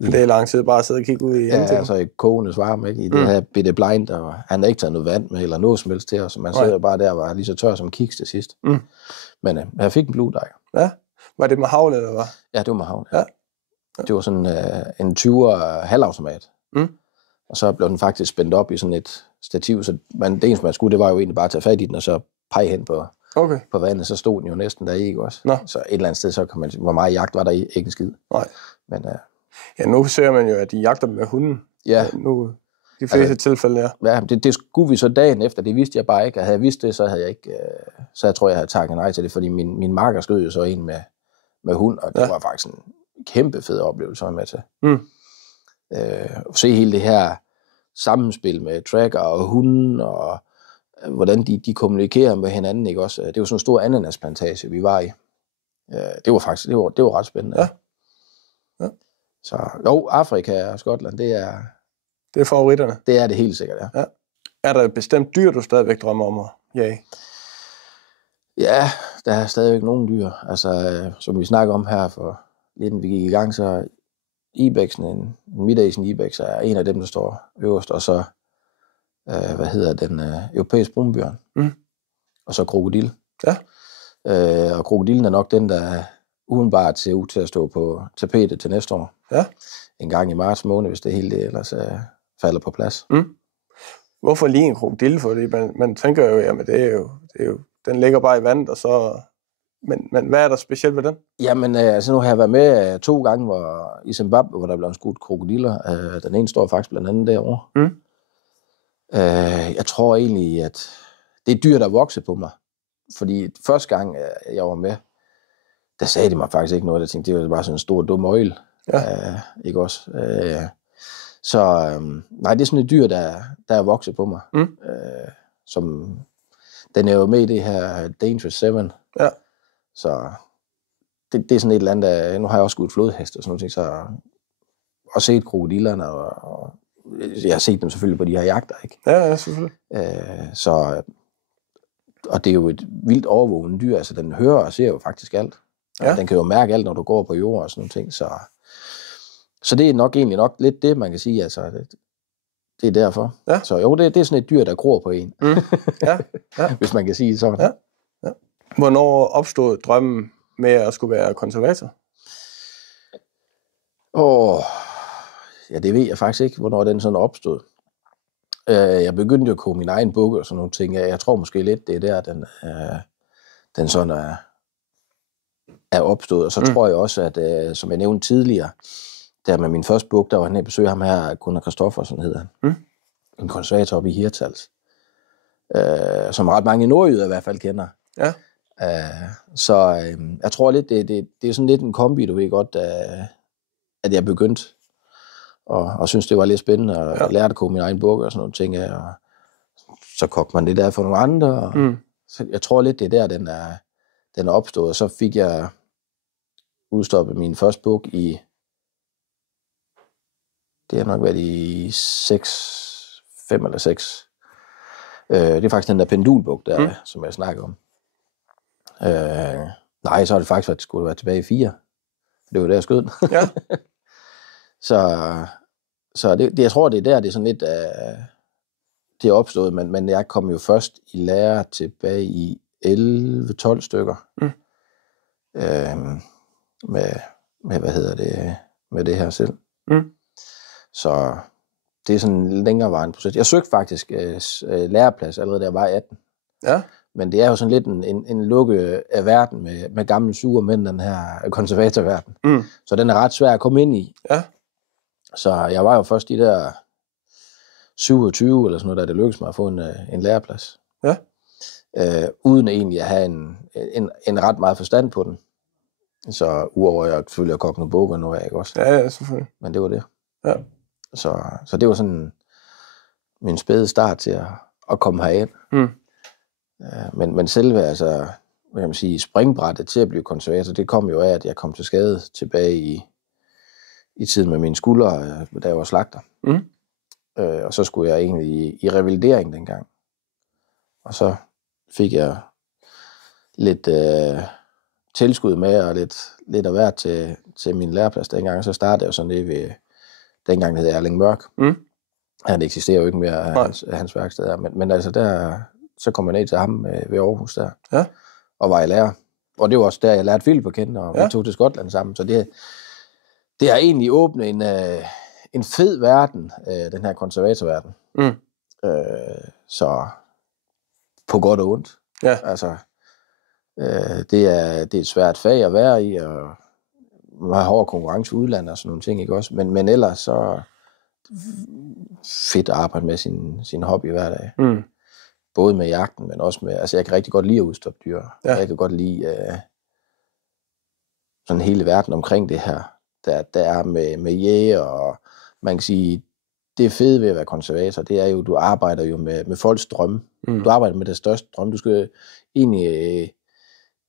Det er lang tid bare at sidde og kigge ud i ansigtet. Ja, altså i kogende varme, ikke? I det her bitte blind, og han har ikke taget noget vand med, eller noget som helst til os, så man sidder bare der og var lige så tør som kiks til sidst. Men jeg fik en blue diker. Ja. Var det med havl, eller hvad? Ja, det var med havl. Ja. Det var sådan en 20'er halvautomat. Og så blev den faktisk spændt op i sådan et stativ, så det eneste man skulle, det var jo egentlig bare at tage fat i den, og så pege hen på vandet, så stod den jo næsten der ikke også. Nå. Så et eller andet sted, så kan man, hvor meget jagt var der ikke en skid. Nej. Men ja, nu ser man jo, at de jagter med hunden. Ja. Nu, de fleste tilfælde, ja. Ja, det skulle vi så dagen efter, det vidste jeg bare ikke. Havde jeg vidst det, så havde jeg ikke, så jeg tror, jeg havde takket nej til det, fordi min marker skød jo så en med hund, og det var faktisk en kæmpe fed oplevelse at være med til. Se hele det her sammenspil med tracker og hunden, og hvordan de kommunikerer med hinanden, ikke også? Det var sådan en stor ananasplantage, vi var i. Det var faktisk, det var ret spændende. Ja. Så jo, Afrika og Skotland, det er favoritterne. Det er det helt sikkert, ja. Er der et bestemt dyr, du stadigvæk drømmer om at jage? Ja, der er stadigvæk nogle dyr. Altså, som vi snakker om her, for lidt inden vi gik i gang, så ibexen, en Mid-Asian ibex, er en af dem, der står øverst, og så, den europæiske brunbjørn, og så krokodil. Ja. Og krokodilen er nok den, der udenbart ser ud til at stå på tapetet til næste år. Ja. En gang i marts måned, hvis det hele det ellers falder på plads. Hvorfor lige en krokodille? Fordi man tænker jo, jamen det er jo, den ligger bare i vandet, og så... Men hvad er der specielt ved den? Jamen, altså nu har jeg været med 2 gange i Zimbabwe, hvor der blev skudt krokodiller. Den ene står faktisk blandt andet derovre. Jeg tror egentlig, at det er dyr, der vokser på mig. Fordi første gang, jeg var med, der sagde de mig faktisk ikke noget. Jeg tænkte, det var bare sådan en stor, dum øjle. Ja. Ikke også? Så nej, det er sådan et dyr, der er vokset på mig. Som, den er jo med i det her Dangerous 7. Ja. Så det er sådan et eller andet, nu har jeg også skudt flodheste og sådan noget, så og set krokodillerne, og jeg har set dem selvfølgelig på de her jagter, ikke? Ja, selvfølgelig. Og det er jo et vildt overvågende dyr, altså den hører og ser jo faktisk alt. Ja. Den kan jo mærke alt, når du går på jorden og sådan nogle ting, så det er nok lidt det, man kan sige, altså det er derfor. Ja. Så jo, det er sådan et dyr, der gror på en. Ja. Hvis man kan sige sådan. Ja. Hvornår opstod drømmen med at skulle være konservator? Ja, det ved jeg faktisk ikke, hvornår den sådan opstod. Jeg begyndte jo at koge min egen bog og sådan nogle ting. Jeg tror måske lidt, det er der, den sådan er opstået. Og så tror jeg også, at som jeg nævnte tidligere, der med min første bog, der var han i besøg ham her, Gunnar Kristoffersen hedder han. En konservator oppe i Hirtshals. Som ret mange nordjyder i hvert fald kender. Ja. Så jeg tror lidt, det er sådan lidt en kombi, du ved godt, at jeg begyndte og synes, det var lidt spændende, og lærte at koge min egen bog og sådan nogle ting, og så kogte man det der for nogle andre, og så jeg tror lidt, det er der, den er opstået, og så fik jeg udstoppet min første bog i, det har nok været i 5 eller 6. Det er faktisk den der pendulbog, der, som jeg snakker om. Nej, så har det faktisk skulle være tilbage i 4. Det var der, jeg skød den. Ja. så det, jeg tror, det er der, det er sådan lidt, det er opstået, men jeg kom jo først i lære tilbage i 11-12 stykker. Med, hvad hedder det, med det her selv. Så det er sådan en længerevarende proces. Jeg søgte faktisk læreplads allerede, da jeg var 18. Ja. Men det er jo sådan lidt en lukke af verden med gamle sure mænd, den her konservatorverden. Så den er ret svær at komme ind i. Ja. Så jeg var jo først i der 27 eller sådan noget, da det lykkedes mig at få en læreplads. Ja. Uden egentlig at have en ret meget forstand på den. Så uover at jeg selvfølgelig har kogt nogle bukker nu, ikke også? Ja, selvfølgelig. Men det var det. Ja. Så det var sådan min spæde start til at komme herind. Men selve, altså, hvad kan man sige, springbrættet til at blive konservator, det kom jo af, at jeg kom til skade tilbage i tiden med mine skuldre, da jeg var slagter. Og så skulle jeg egentlig i revalidering dengang. Og så fik jeg lidt tilskud med, og lidt af hvert til min læreplads dengang. Så startede jeg jo sådan det ved, dengang hed Erling Mørk. Han eksisterer jo ikke mere hans værksted her. Men altså der, så kom jeg ned til ham ved Aarhus der. Ja. Og var i lærer. Og det var også der, jeg lærte Philip at kende, og vi tog til Skotland sammen. Så det har egentlig åbnet en fed verden, den her konservatorverden. Så på godt og ondt. Ja. Altså, det er et svært fag at være i, og man har hård konkurrence i udlandet og sådan nogle ting, ikke også? Men ellers så fedt at arbejde med sin hobby hver dag. Både med jagten, men også med, altså jeg kan rigtig godt lide at udstoppe dyr. Ja. Jeg kan godt lide sådan hele verden omkring det her, der er med jæger, og man kan sige, det fede ved at være konservator, det er jo, du arbejder jo med folks drømme. Du arbejder med det største drømme. Du skal egentlig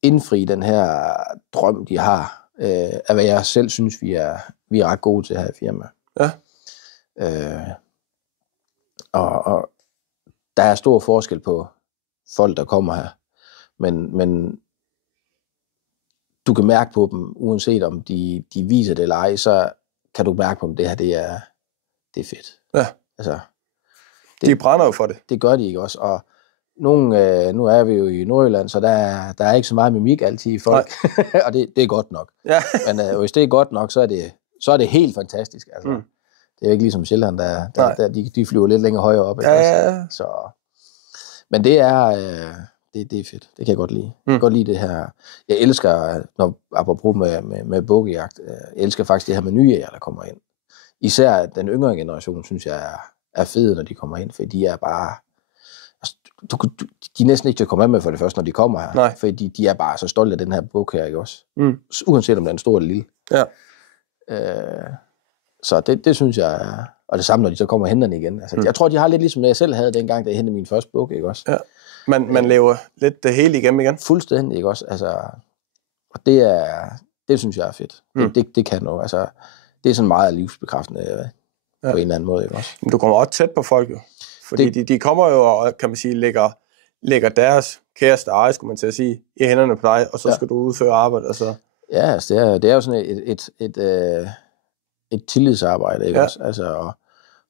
indfri den her drøm, de har, af hvad jeg selv synes, vi er ret gode til her i firmaet. Ja. Og der er stor forskel på folk, der kommer her. Men du kan mærke på dem, uanset om de viser det eller ej, så kan du mærke på dem, det her, det er fedt. Ja. Altså, de brænder jo for det. Det gør de ikke også. Og nu er vi jo i Nordjylland, så der er ikke så meget mimik altid i folk. Og det er godt nok. Ja. Men hvis det er godt nok, så er det helt fantastisk. Altså. Det er jo ikke ligesom Sjælland, de flyver lidt længere højere op. Ikke? Ja. Så, men det er, det er fedt. Det kan jeg godt lide. Jeg kan godt lide det her. Jeg elsker, apropos med bukkejagt, jeg elsker faktisk det her med nye jæger, der kommer ind. Især den yngre generation, synes jeg er fede, når de kommer ind, for de er bare... de er næsten ikke til at komme med for det første, når de kommer her. Nej. Fordi de er bare så stolte af den her buk her, ikke også? Uanset om den er stor eller lille. Ja. Så det synes jeg er... Og det samme, når de så kommer og henter den igen. Altså, jeg tror, de har lidt ligesom jeg selv havde dengang, da jeg hentede min første buk, ikke også? Ja. Man lever lidt det hele igennem igen. Fuldstændig, ikke også? Altså, og det synes jeg er fedt. Det kan noget. Altså, det er sådan meget livsbekræftende på en eller anden måde, ikke også? Men du kommer også tæt på folk, jo. Fordi de kommer jo og, kan man sige, lægger deres kæreste eje, skulle man til at sige, i hænderne på dig, og så skal du udføre arbejde, og så... Ja, altså, det er jo sådan et tillidsarbejde, ikke også? Altså, og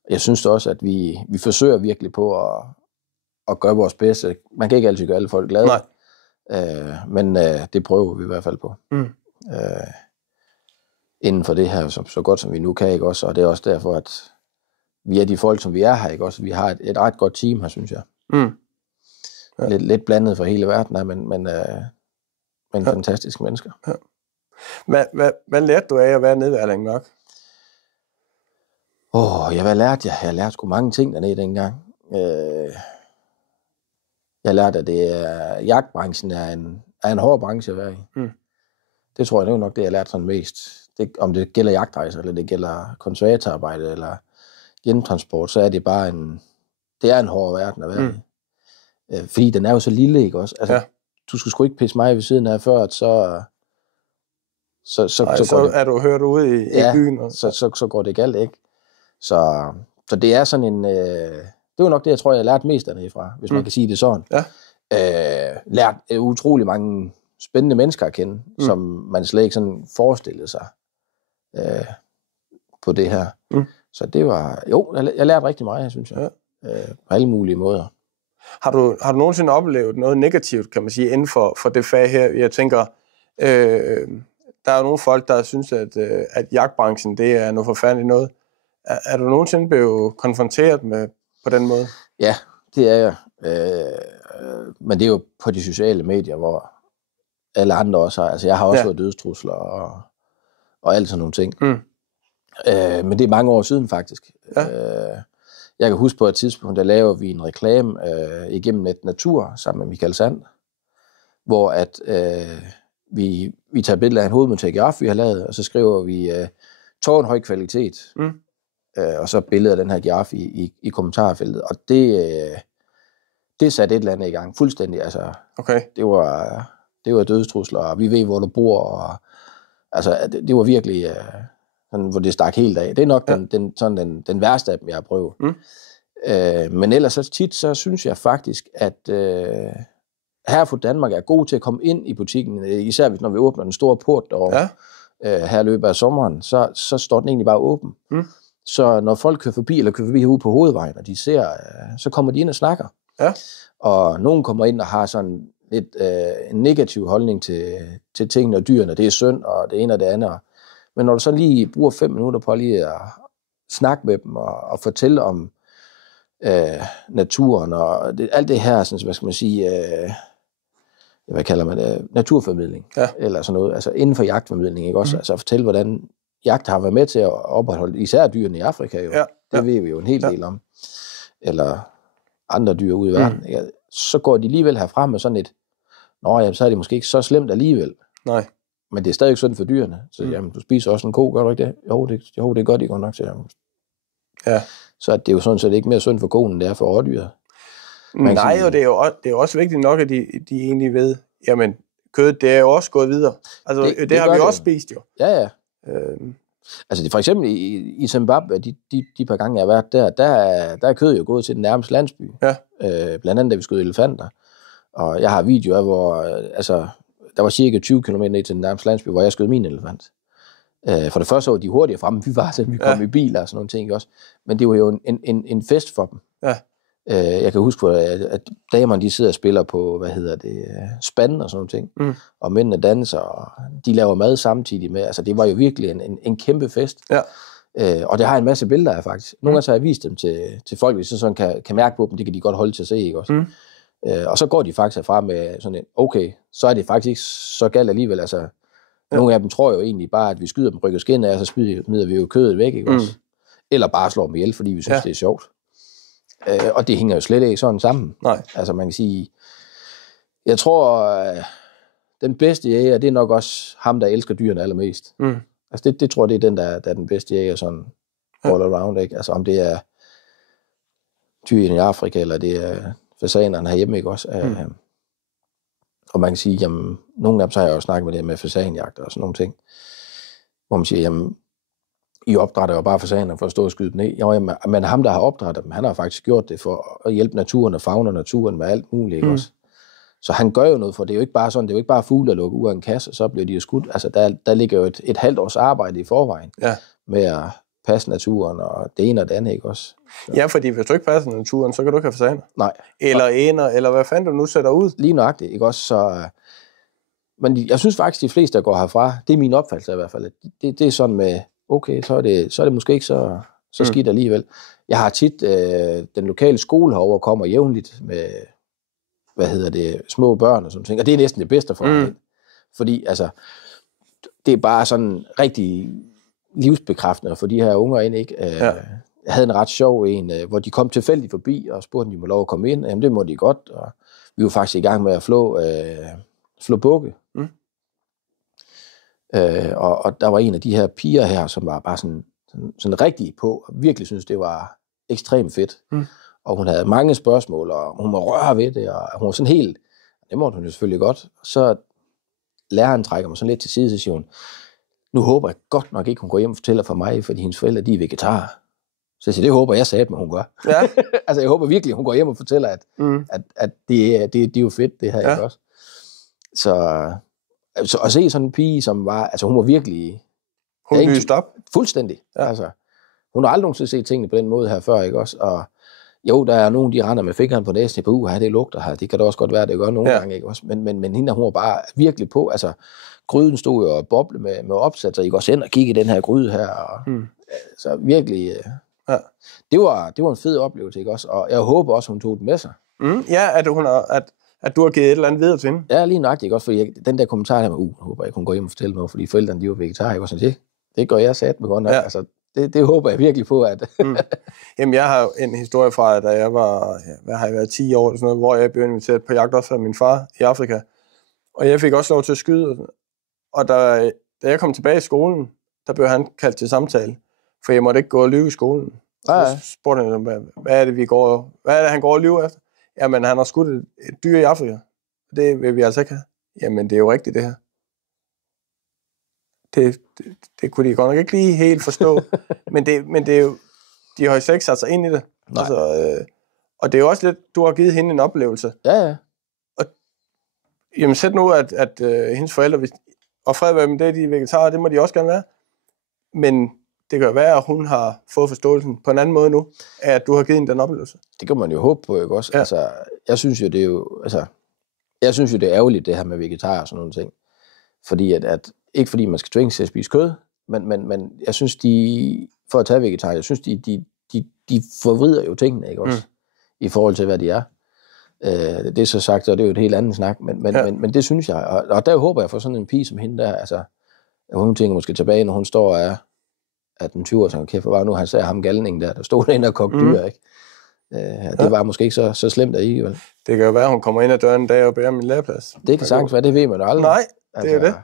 jeg synes også, at vi forsøger virkelig på at gøre vores bedste. Man kan ikke altid gøre alle folk glade. Nej. Men det prøver vi i hvert fald på. Inden for det her, så godt som vi nu kan, ikke også? Og det er også derfor, at vi er de folk, som vi er her, ikke også? Vi har et ret godt team her, synes jeg. Ja. Lidt blandet fra hele verden her, men fantastiske mennesker. Ja. Hvad lærte du af at være nede ved Erling Mørk? Hvad lærte jeg? Jeg lærte sgu mange ting dernede dengang. Jeg lærte, at jagtbranchen er en hård branche at være i. Det tror jeg, det er nok det, jeg lærte sådan mest. Om det gælder jagtrejser, eller det gælder konservatorarbejde, eller hjemtransport, så er det bare en hård verden at være i. Fordi den er jo så lille, ikke også? Altså, du skulle sgu ikke pisse mig ved siden af, før at så er du hørt ude i byen. Og... Så går det galt, ikke? Så det er sådan en... det var nok det, jeg tror, jeg lærte mest dernede fra, hvis man kan sige det sådan. Ja. Lært utrolig mange spændende mennesker at kende, som man slet ikke sådan forestillede sig på det her. Så det var... Jo, jeg lærte rigtig meget, synes jeg. På alle mulige måder. Har du nogensinde oplevet noget negativt, kan man sige, inden for det fag her? Jeg tænker, der er jo nogle folk, der synes, at jagtbranchen, det er noget forfærdeligt noget. Er du nogensinde blevet konfronteret med på den måde? Ja, det er jeg. Men det er jo på de sociale medier, hvor alle andre også har. Altså, jeg har også fået dødstrusler og alt sådan nogle ting. Men det er mange år siden, faktisk. Jeg kan huske på et tidspunkt, der laver vi en reklame igennem Net Natur sammen med Michael Sand, hvor at vi tager billeder af en hovedmonteret giraf, vi har lavet, og så skriver vi tårnhøj kvalitet, og så billeder af den her giraf i kommentarfeltet. Og det satte et eller andet i gang, fuldstændig. Altså, det var dødstrusler, og vi ved, hvor du bor, og altså, det var virkelig... sådan, hvor det stak helt af. Det er nok den værste af dem, jeg har prøvet. Men ellers så tit, så synes jeg faktisk, at Herrefoot Danmark er god til at komme ind i butikken, især når vi åbner den store port derovre, her i løbet af sommeren, så står den egentlig bare åben. Så når folk kører forbi ude på hovedvejen, og de ser, så kommer de ind og snakker. Og nogen kommer ind og har sådan lidt en negativ holdning til tingene og dyrene. Det er synd, og det ene og det andet. Men når du så lige bruger 5 minutter på lige at snakke med dem og fortælle om naturen og alt det her, sådan, hvad skal man sige, hvad kalder man det, naturformidling, eller sådan noget, altså inden for jagtformidling, ikke også? Altså at fortælle, hvordan jagt har været med til at opretholde, især dyrene i Afrika jo, det ved vi jo en hel del om, eller andre dyr ude i verden, ikke? Så går de alligevel herfra med sådan et, så er det måske ikke så slemt alligevel. Nej. Men det er stadig synd for dyrene. Så jamen, du spiser også en ko, gør du ikke det? Jo, det gør de godt nok til ham. Ja. Så det er jo sådan set ikke mere synd for konen, det er for rådyret. Nej, og det er jo også vigtigt nok, at de egentlig ved, jamen, kødet, det er jo også gået videre. Altså, det har vi også spist jo. Ja. Altså, for eksempel i Zimbabwe, de par gange, jeg har været der er kødet jo gået til den nærmeste landsby. Blandt andet, da vi skød elefanter. Og jeg har videoer, hvor, der var cirka 20 km ned til den nærmeste landsby, hvor jeg skød min elefant. For det første var de hurtigere fremme, vi kom i biler og sådan nogle ting også. Men det var jo en fest for dem. Jeg kan huske, at damerne, de sidder og spiller på, spanden og sådan nogle ting. Og mændene danser, og de laver mad samtidig med. Altså, det var jo virkelig en kæmpe fest. Og det har jeg en masse billeder af, faktisk. Nogle gange så har jeg vist dem til folk, hvis de sådan kan mærke på dem, det kan de godt holde til at se, ikke også? Mm. Og så går de faktisk herfra med sådan en, okay, så er det faktisk ikke så galt alligevel. Altså, nogle af dem tror jo egentlig bare, at vi skyder dem, rykker skinnet af, og så smider vi jo kødet væk, ikke også? Eller bare slår dem ihjel, fordi vi synes, det er sjovt. Og det hænger jo slet ikke sådan sammen. Nej. Altså, man kan sige, jeg tror, den bedste jæger, det er nok også ham, der elsker dyrene allermest. Mm. Altså, det tror jeg, det er den, der er den bedste jæger, sådan all around, ikke? Altså, om det er dyrene i Afrika, eller det er fasanerne herhjemme, ikke også? Og man kan sige, jamen, nogle af dem, så har jeg jo snakket med det med fasanjagt og sådan nogle ting, hvor man siger, jamen, I opdrætter jo bare fasaner for at stå og skyde dem ned. Jo, men ham, der har opdrættet dem, han har faktisk gjort det for at hjælpe naturen og fauna naturen med alt muligt, ikke også? Så han gør jo noget for det. Det er jo ikke bare sådan, det er jo ikke bare fugle, der lukker ud af en kasse, og så bliver de jo skudt. Altså, der ligger jo et halvt års arbejde i forvejen med at passe naturen og det ene og det andet, ikke også? Så. Ja, fordi hvis du ikke passer naturen, så kan du ikke have fasaner. Nej. Eller ener, eller hvad fanden du nu sætter ud. Lige nøjagtigt, ikke også? Så, men jeg synes faktisk, de fleste, der går herfra, det er min opfattelse i hvert fald. Det er sådan med, okay, så er det måske ikke så skidt alligevel. Jeg har tit, den lokale skole herovre kommer jævnligt med, små børn og sådan ting, og det er næsten det bedste for mig. Fordi, altså, det er bare sådan rigtig livsbekræftende for de her unger ind, ikke? Jeg havde en ret sjov en, hvor de kom tilfældigt forbi og spurgte, om de må lov at komme ind. Jamen, det må de godt, og vi var faktisk i gang med at slå bukke. Og der var en af de her piger her, som var bare sådan rigtig på, og virkelig synes det var ekstremt fedt. Og hun havde mange spørgsmål, og hun må røre ved det, og hun var sådan helt, det måtte hun jo selvfølgelig godt. Så læreren trækker mig sådan lidt til side, så siger hun, nu håber jeg godt nok ikke, hun går hjem og fortæller for mig, fordi hendes forældre, de er vegetarer. Så jeg siger, det håber jeg sagde, at hun gør. Ja. Altså, jeg håber virkelig, hun går hjem og fortæller, at det er jo fedt, det her, ikke også? Så at se sådan en pige, som var, altså hun var virkelig... Hun lyste op? Fuldstændig. Ja. Altså, hun har aldrig nogensinde set tingene på den måde her før, ikke også? Og jo, der er nogen, de render med fingeren på næsen på, det lugter her, det kan da også godt være, det gør nogle gange, ikke også? Men hende, hun var bare virkelig på, altså gryden stod jo og boble med opsat, så I går også ind og kigge i den her gryde her, og, så virkelig, det var en fed oplevelse, ikke også? Og jeg håber også, hun tog den med sig. Ja, at du har givet et eller andet videre til hende. Ja, lige nøjagtigt, ikke også? Fordi den der kommentar der med, håber jeg, hun går hjem og fortæller noget, fordi forældrene, de var vegetarer, ikke også? Det gør jeg sat med godt nok, altså. Det håber jeg virkelig på, at... Jamen, jeg har en historie fra, da jeg var, hvad har jeg været, 10 år, eller sådan noget, hvor jeg blev inviteret på jagt også af min far i Afrika. Og jeg fik også lov til at skyde. Og da jeg kom tilbage i skolen, der blev han kaldt til samtale, for jeg måtte ikke gå og lyve i skolen. Så spurgte han, hvad er det, han går og lyver efter? Jamen, han har skudt et dyr i Afrika. Det vil vi altså ikke have. Jamen, det er jo rigtigt, det her. Det kunne de godt nok ikke lige helt forstå. men det er jo, de har jo slet ikke sat sig ind i det. Altså, og det er jo også lidt, du har givet hende en oplevelse. Ja. Og jamen, sæt nu, at hendes forældre, og fred være med det, de er vegetarer, det må de også gerne være. Men det kan jo være, at hun har fået forståelsen på en anden måde nu, at du har givet hende den oplevelse. Det kan man jo håbe på, ikke også? Ja. Altså, jeg synes jo, det er ærgerligt, det her med vegetarer og sådan nogle ting. Fordi at ikke fordi man skal tvinge sig at spise kød, men jeg synes, for at tage vegetar, jeg synes, de forvrider jo tingene, ikke også? I forhold til, hvad de er. Det er så sagt, og det er jo et helt andet snak, men det synes jeg. Og der håber jeg for sådan en pige som hende der, altså, hun tænker måske tilbage, når hun står og er 18-20 år, så kæft, hvor var nu, han sagde ham galningen der stod derinde og kogte dyr, ikke? Det var måske ikke så slemt af i, vel? Det kan jo være, at hun kommer ind ad døren en dag og bærer min læreplads. Det kan sagtens være, det ved man jo aldrig. Nej, det er det.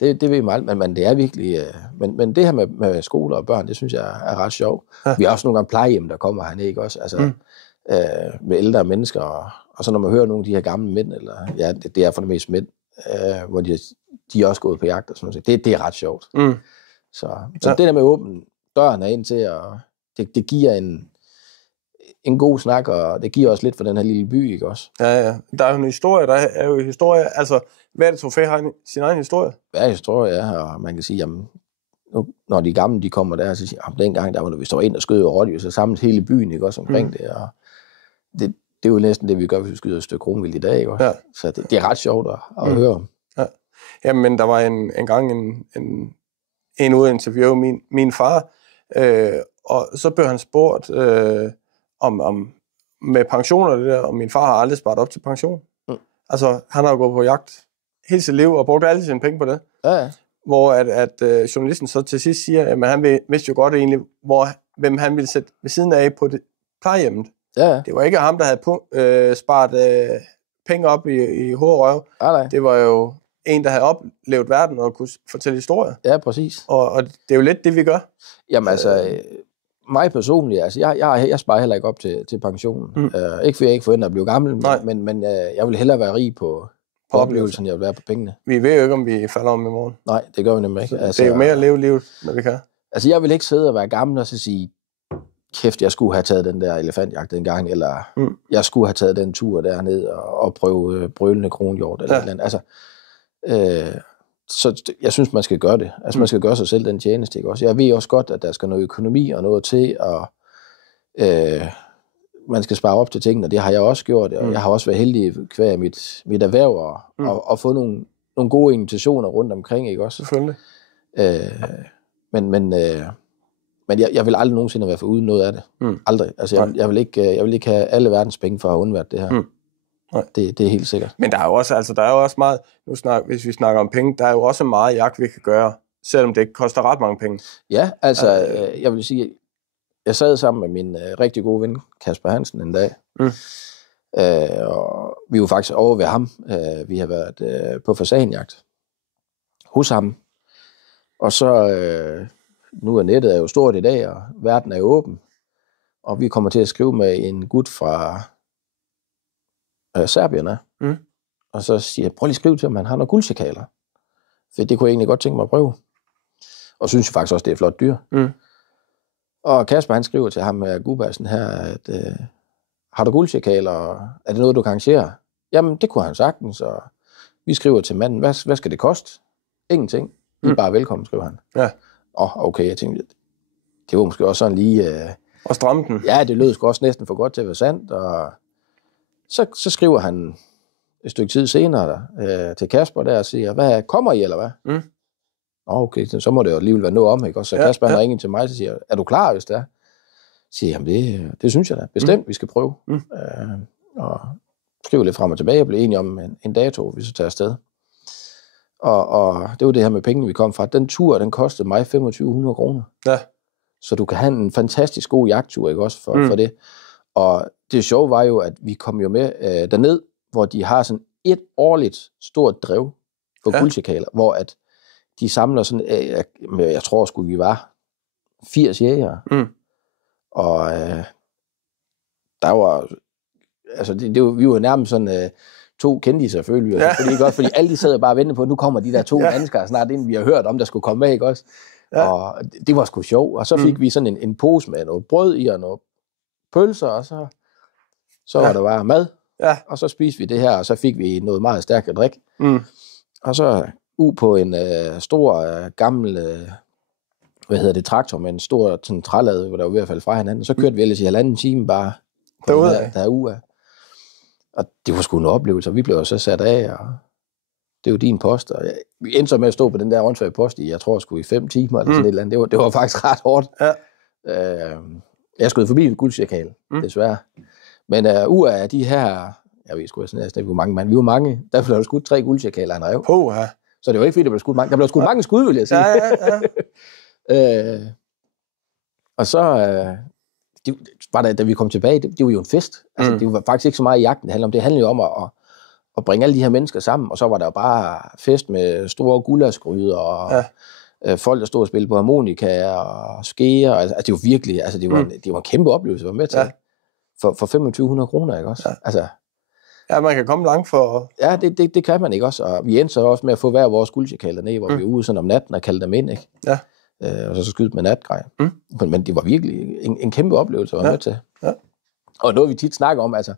Det ved man aldrig, men det er virkelig... Men det her med skoler og børn, det synes jeg er ret sjovt. Ja. Vi har også nogle gange plejehjem, der kommer hernede, ikke også? Altså, med ældre mennesker, og så når man hører nogle af de her gamle mænd, eller det er for det meste mænd, hvor de er også gået på jagt og sådan noget. Det er ret sjovt. Så det der med at åbne døren ind til, og det giver en god snak, og det giver også lidt for den her lille by, ikke også? Ja. Der er jo en historie, altså hver det trofæ har sin egen historie. Hver historie, ja, og man kan sige, jamen, nu, når de gamle, de kommer der, så siger dengang, der var, når vi står ind og skød og råddyr, så samles hele byen, ikke også, omkring det, og det er jo næsten det, vi gør, hvis vi skyder et stykke kronvildt i dag, ikke også? Ja. Så det er ret sjovt at høre om. Ja. Jamen, der var en gang en ude interview min far, Og så blev han spurgt om med pension og det der, og min far har aldrig sparet op til pension. Altså, han har jo gået på jagt hele sit liv og brugt alle sine penge på det. Ja. Hvor at journalisten så til sidst siger, at han vidste jo godt egentlig, hvem han ville sætte ved siden af på det plejehjemmet. Ja. Det var ikke ham, der havde sparet penge op i hovedrøv. Nej. Det var jo en, der havde oplevet verden og kunne fortælle historier. Ja, præcis. Og det er jo lidt det, vi gør. Jamen altså, mig personligt, altså jeg sparer heller ikke op til pensionen. Ikke fordi jeg ikke forventer at blive gammel, men jeg vil hellere være rig på oplevelsen, jeg vil være på pengene. Vi ved jo ikke, om vi falder om i morgen. Nej, det gør vi nemlig ikke. Altså, det er jo mere at leve livet, når vi kan. Altså, jeg vil ikke sidde og være gammel og så sige, kæft, jeg skulle have taget den der elefantjagt dengang, eller jeg skulle have taget den tur derned og prøve brølende kronhjort, eller et eller andet. Altså, så jeg synes, man skal gøre det. Altså, man skal gøre sig selv den tjeneste, ikke også? Jeg ved også godt, at der skal noget økonomi og noget til, og man skal spare op til tingene, og det har jeg også gjort, og jeg har også været heldig kvad mit erhverv, og få nogle gode invitationer rundt omkring, ikke også? Selvfølgelig. Men jeg vil aldrig nogensinde være for uden noget af det. Aldrig. Altså, jeg vil ikke have alle verdens penge for at have undværet det her. Det er helt sikkert. Men der er jo også meget, hvis vi snakker om penge, der er jo også meget jagt, vi kan gøre, selvom det ikke koster ret mange penge. Ja, altså, jeg vil sige, jeg sad sammen med min rigtig gode ven, Kasper Hansen, en dag. Og vi var faktisk over ved ham. Vi har været på fasanjagt hos ham. Og så, nu er nettet jo stort i dag, og verden er jo åben. Og vi kommer til at skrive med en gut fra Serbien. Og så siger jeg, prøv lige at skrive til ham, han har nogle guldsjakaler. For det kunne jeg egentlig godt tænke mig at prøve. Og synes jo faktisk også, det er et flot dyr. Og Kasper, han skriver til ham, Gubassen her, at har du guldsjakaler, er det noget, du kan arrangere? Jamen, det kunne han sagtens, og vi skriver til manden, hvad skal det koste? Ingenting. I er bare velkommen, skriver han. Ja. Okay, jeg tænkte, det var måske også sådan lige... Og stramme den. Ja, det lød sgu også næsten for godt til at være sandt, og så skriver han et stykke tid senere til Kasper der og siger, hvad, kommer I, eller hvad? Okay, så må det jo alligevel være noget om, ikke? Og så Kasper han ringer til mig og siger, er du klar, hvis det er? Så siger jeg, det synes jeg da. Bestemt, vi skal prøve. Og skriver lidt frem og tilbage og blev enige om en dato, vi så tager afsted. Og det var det her med penge, vi kom fra. Den tur, den kostede mig 2.500 kroner. Ja. Så du kan have en fantastisk god jagttur, ikke også, for det. Og det sjove var jo, at vi kom jo med derned, hvor de har sådan et årligt stort drev for guldsjakaler, hvor at de samler sådan, jeg tror sgu vi var 80 jægere. Og der var, altså vi var nærmest sådan to kendiser, følte vi. Fordi alle de sad bare og ventede på, at nu kommer de der to danskere snart ind, vi har hørt om, der skulle komme med, ikke også? Ja. Og det var sgu sjovt. Og så fik vi sådan en pose med noget brød i og noget pølser, og så var der bare mad. Ja. Og så spiste vi det her, og så fik vi noget meget stærkt at drikke. Og så på en stor gammel traktor med en stor sådan, trælade, hvor der var ved at falde fra hinanden. Og så kørte vi ellers i 1,5 time bare derude. Og det var sgu en oplevelse, og vi blev så sat af, og det er jo din post. Og vi endte så med at stå på den der åndssvage post i, jeg tror sgu i 5 timer, eller sådan et eller andet. Det var faktisk ret hårdt. Ja. Jeg skød forbi en guldsjakal, desværre. Men ud af de her, jeg ved sgu sådan, hvor mange mand, vi var mange, der blev der skudt 3 guldsjakaler af en rev. Så det var ikke fordi, der blev skudt mange. Der blev skudt mange skud, vil jeg sige. Ja. Og så var der, da vi kom tilbage, det var jo en fest. Altså, det var faktisk ikke så meget i jagten, det handlede jo om at bringe alle de her mennesker sammen, og så var der jo bare fest med store gullaschgryder, og folk, der stod og spillede på harmonika, og skeer, altså det var virkelig, altså det var en kæmpe oplevelse at være med til, for 2.500 kroner, ikke også? Ja. Altså, ja, man kan komme langt for... Ja, det kan man ikke også, og vi endte så også med at få hver vores guldsjakaler ned, hvor vi var ude sådan om natten og kaldte dem ind, ikke? Ja. Og så skyde med natgrej. Men det var virkelig en kæmpe oplevelse at være med til. Ja. Og noget vi tit snakker om, altså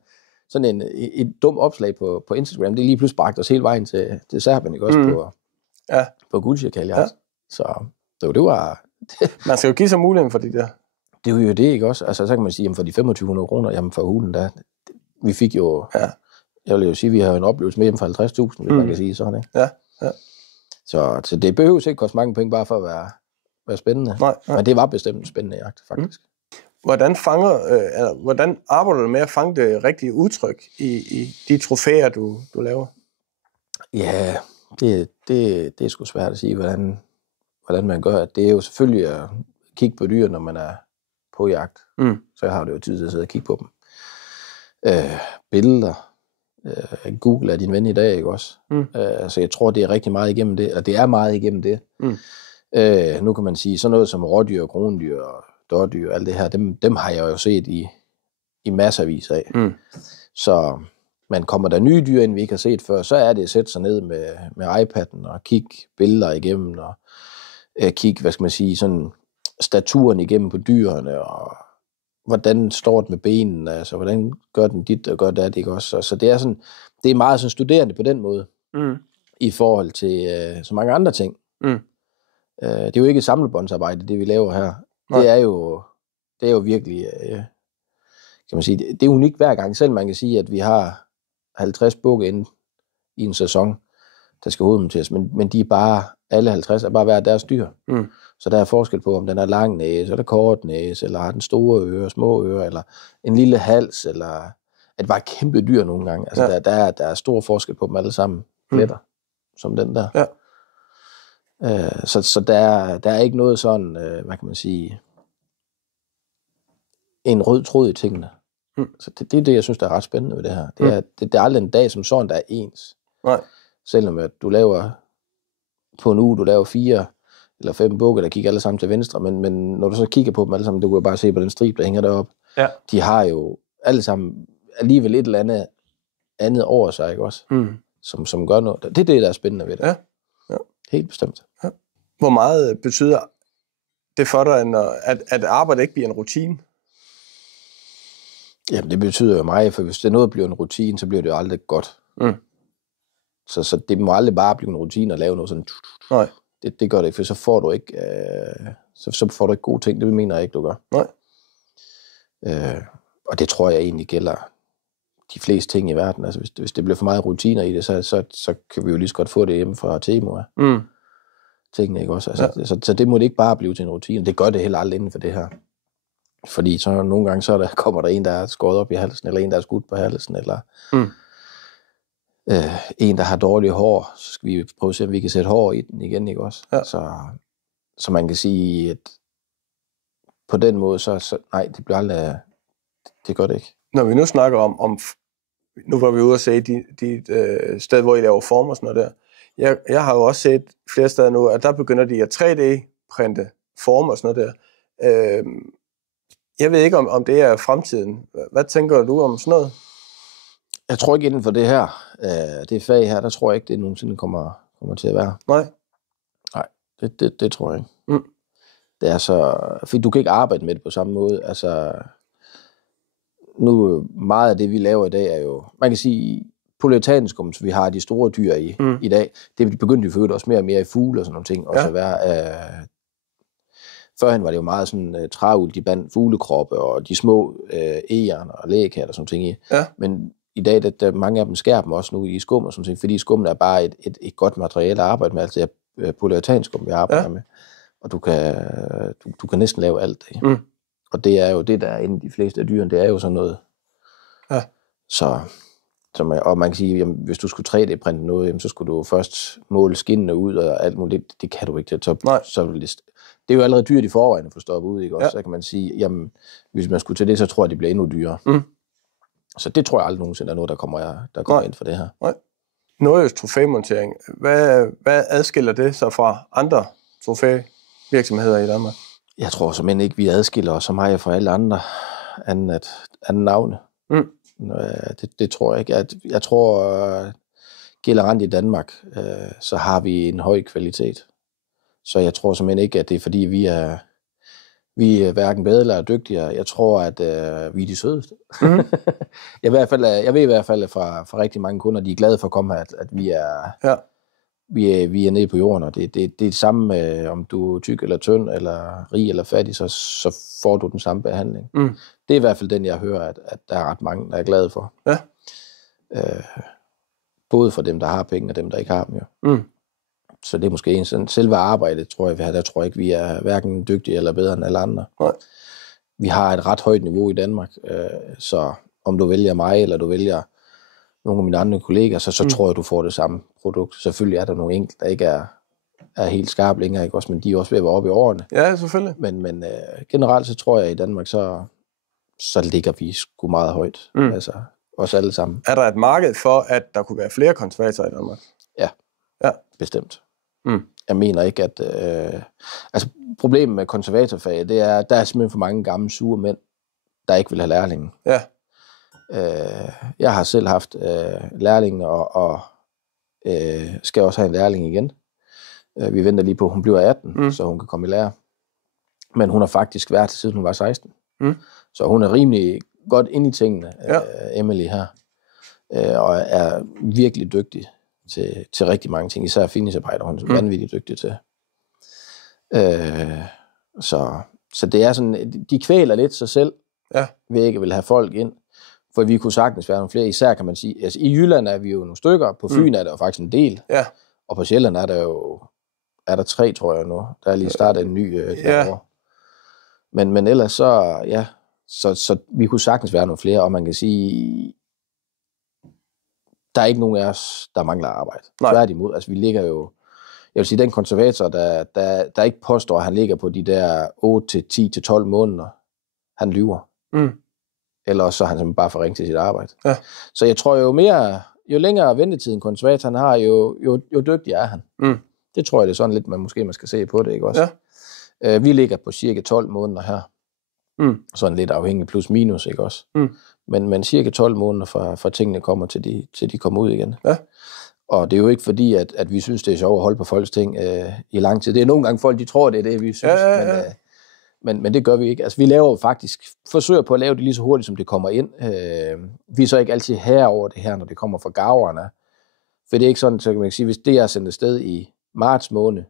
sådan et dumt opslag på Instagram, det lige pludselig bragte os hele vejen til Serbien, ikke også, på guldsjakaljagt. Ja. Så det var... Man skal jo give sig muligheden for det der. Det er jo det, ikke også? Altså så kan man sige, jamen for de 2.500 kroner, jamen for hulen der, vi fik jo... Ja. Jeg vil jo sige, vi har en oplevelse med hjemme for 50.000, hvis man kan sige sådan, ikke? Ja. Så det behøves ikke koste mange penge, bare for at være være spændende. Nej. Men det var bestemt en spændende jagt, faktisk. Hvordan arbejder du med at fange det rigtige udtryk i de trofæer, du laver? Ja, det er sgu svært at sige, hvordan man gør. Det er jo selvfølgelig at kigge på dyr, når man er på jagt. Så har du jo tid til at sidde og kigge på dem. Billeder. Google er din ven i dag, ikke også? Så jeg tror, det er rigtig meget igennem det, og det er meget igennem det. Nu kan man sige, sådan noget som rådyr, krondyr og dårdyr, alt det her, dem har jeg jo set i masservis af. Så man kommer der nye dyr ind, vi ikke har set før, så er det at sætte sig ned med iPad'en og kigge billeder igennem, og kigge, hvad skal man sige, sådan staturen igennem på dyrene, og hvordan står det med benene, altså hvordan gør den dit og gør det, ikke også? Så det er sådan, det er meget sådan studerende på den måde, i forhold til så mange andre ting. Det er jo ikke samlebåndsarbejde, det vi laver her. Det er jo virkelig, kan man sige, det er unikt hver gang. Selv man kan sige, at vi har 50 bukke inde i en sæson, der skal hovedmonteres, men de er bare, alle 50 er bare hver deres dyr. Så der er forskel på, om den er lang næse, eller kort næse, eller har den store ører, små ører, eller en lille hals, eller at det var et kæmpe dyr nogle gange. Altså der er stor forskel på dem alle sammen. Pletter, som den der. Ja. Så der er ikke noget sådan, hvad kan man sige, en rød tråd i tingene. Så det er det, jeg synes, der er ret spændende ved det her. Det er aldrig en dag som sådan, der er ens. Nej. Selvom at du laver på en uge, du laver 4 eller 5 bukke, der kigger alle sammen til venstre, men når du så kigger på dem alle sammen, du kan bare se på den stribe, der hænger deroppe. Ja. De har jo alle sammen alligevel et eller andet over sig, ikke også? Som gør noget. Det er det, der er spændende ved det. Ja. Helt bestemt. Ja. Hvor meget betyder det for dig, at arbejdet ikke bliver en rutine? Jamen, det betyder jo meget, for hvis det er noget, der bliver en rutine, så bliver det jo aldrig godt. Så det må aldrig bare blive en rutine at lave noget sådan. Nej. Det gør det ikke, for så får du ikke, så får du ikke gode ting. Det mener jeg ikke, du gør. Nej. Og det tror jeg egentlig gælder de fleste ting i verden. Altså, hvis det bliver for meget rutiner i det, så kan vi jo lige så godt få det hjemme fra Temo. Tingene, ikke også? Altså, så det må det ikke bare blive til en rutine. Det gør det heller aldrig inden for det her. Fordi så nogle gange kommer der en, der er skåret op i halsen, eller en, der er skudt på halsen, eller en, der har dårlige hår, så skal vi prøve at se, om vi kan sætte hår i den igen, ikke også? Ja. Så man kan sige, at på den måde, så nej, det bliver aldrig, det gør det ikke. Når vi nu snakker om nu var vi ude og se de sted, hvor I laver form og sådan noget der. Jeg har jo også set flere steder nu, at der begynder de at 3D-printe form og sådan noget der. Jeg ved ikke, om det er fremtiden. Hvad tænker du om sådan noget? Jeg tror ikke inden for det her, det fag her, der tror jeg ikke, det nogensinde kommer til at være. Nej, det tror jeg ikke. Det er så, fordi du kan ikke arbejde med det på samme måde. Altså, nu meget af det, vi laver i dag, er jo, man kan sige, polyuretanskum, så vi har de store dyr i dag, det begyndte vi for også mere og mere i fugle og sådan nogle ting, også at være. Førhen var det jo meget sådan travlt, de bandt fuglekroppe og de små egern og lægekatter og sådan ting i. Ja. Men i dag, der mange af dem skærer dem også nu i skum og sådan ting, fordi skummen er bare et godt materiale at arbejde med, altså det er polyuretanskum, vi arbejder med. Og du kan næsten lave alt det. Og det er jo det, der er inde i de fleste af dyrene, det er jo sådan noget. Ja. Og man kan sige, jamen, hvis du skulle 3D-printe noget, jamen, så skulle du først måle skinnene ud og alt muligt. Det kan du ikke. Det er jo allerede dyrt i forvejen at få stoppet ud, ikke også? Så kan man sige, jamen, hvis man skulle til det, så tror jeg, det bliver endnu dyrere. Så det tror jeg aldrig nogensinde er noget, der kommer ind for det her. Nej. Nordjysk trofæmontering, hvad adskiller det så fra andre trofævirksomheder i Danmark? Jeg tror simpelthen ikke, vi adskiller os så meget fra alle andre anden navne. Det tror jeg ikke. Jeg tror, generelt i Danmark, så har vi en høj kvalitet. Så jeg tror simpelthen ikke, at det er fordi, vi er hverken bedre eller dygtigere. Jeg tror, at vi er de sødeste. Jeg ved i hvert fald fra rigtig mange kunder, de er glade for at komme her, at vi er... Vi er nede på jorden, og det er det samme, om du er tyk eller tynd, eller rig eller fattig, så får du den samme behandling. Det er i hvert fald den, jeg hører, at der er ret mange, der er glade for. Ja. Både for dem, der har penge, og dem, der ikke har dem jo. Så det er måske en sådan selve arbejdet, tror jeg, der tror jeg ikke, vi er hverken dygtige eller bedre end alle andre. Nej. Vi har et ret højt niveau i Danmark, så om du vælger mig, eller du vælger nogle af mine andre kolleger, så tror jeg, du får det samme produkt. Selvfølgelig er der nogle enkelte, der ikke er helt skarpe længere, ikke også, men de er også ved at være oppe i årene. Ja, selvfølgelig. Men generelt så tror jeg, at i Danmark, så ligger vi sgu meget højt. Altså, os alle sammen. Er der et marked for, at der kunne være flere konservatorer i Danmark? Ja. Bestemt. Jeg mener ikke, at... altså, problemet med konservatorfaget, det er, der er simpelthen for mange gamle sure mænd, der ikke vil have lærlingen. Ja. Jeg har selv haft lærlingen, og skal også have en lærling igen. Vi venter lige på, at hun bliver 18, så hun kan komme i lære. Men hun har faktisk været til siden hun var 16. Så hun er rimelig godt inde i tingene, Emily her. Og er virkelig dygtig til rigtig mange ting. Især finisharbejder, hun er vanvittigt dygtig til. Så det er sådan, de kvæler lidt sig selv, ved ikke vil have folk ind. For vi kunne sagtens være nogle flere. Især kan man sige, altså i Jylland er vi jo nogle stykker, på Fyn er der jo faktisk en del. Ja. Og på Sjælland er der 3, tror jeg nu. Der er lige startet en ny derovre. Men ellers så vi kunne sagtens være nogle flere, og man kan sige, der er ikke nogen af os, der mangler arbejde. Tværtimod, altså vi ligger jo, jeg vil sige, den konservator, der ikke påstår, at han ligger på de der 8 til 10 til 12 måneder, han lyver. Eller også så er han simpelthen bare for ringe til sit arbejde. Ja. Så jeg tror jo længere ventetid en konservator han har, jo dygtigere er han. Det tror jeg, det er sådan lidt, man skal se på det, ikke også? Ja. Vi ligger på cirka 12 måneder her. Sådan lidt afhængig plus minus, ikke også? Men cirka 12 måneder fra tingene kommer til de kommer ud igen. Ja. Og det er jo ikke fordi, at vi synes, det er sjovt at holde på folks ting i lang tid. Det er nogle gange folk, de tror, det er det, vi synes. Men det gør vi ikke. Altså, vi laver jo faktisk, forsøger på at lave det lige så hurtigt, som det kommer ind. Vi er så ikke altid her over det her, når det kommer fra gaverne. For det er ikke sådan, så kan man sige, hvis det er sendt afsted i marts måned,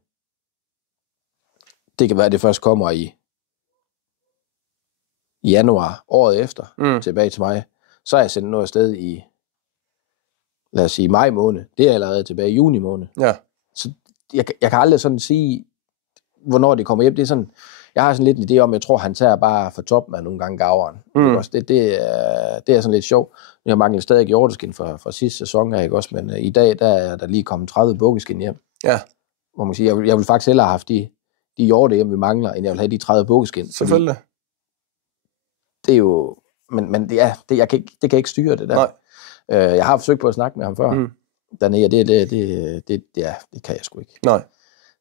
det kan være, at det først kommer i januar, året efter, tilbage til mig. Så er jeg sendt noget afsted i, lad os sige, maj måned. Det er allerede tilbage i juni måned. Ja. Så jeg kan aldrig sådan sige, hvornår det kommer hjem. Det er sådan, jeg har sådan lidt en idé om, jeg tror, han tager bare for toppen af nogle gange gaveren. Det er sådan lidt sjovt. Jeg har manglet stadig hjorteskin fra sidste sæson, ikke også? Men i dag, der er der lige kommet 30 bukkeskin hjem. Ja. Hvor man siger, jeg vil faktisk hellere have haft de hjorte hjem, vi mangler, end jeg vil have de 30 bukkeskin. Selvfølgelig. Det er jo... Men det kan jeg ikke styre, det der. Nej. Jeg har forsøgt på at snakke med ham før. Dernede, det kan jeg sgu ikke. Nej.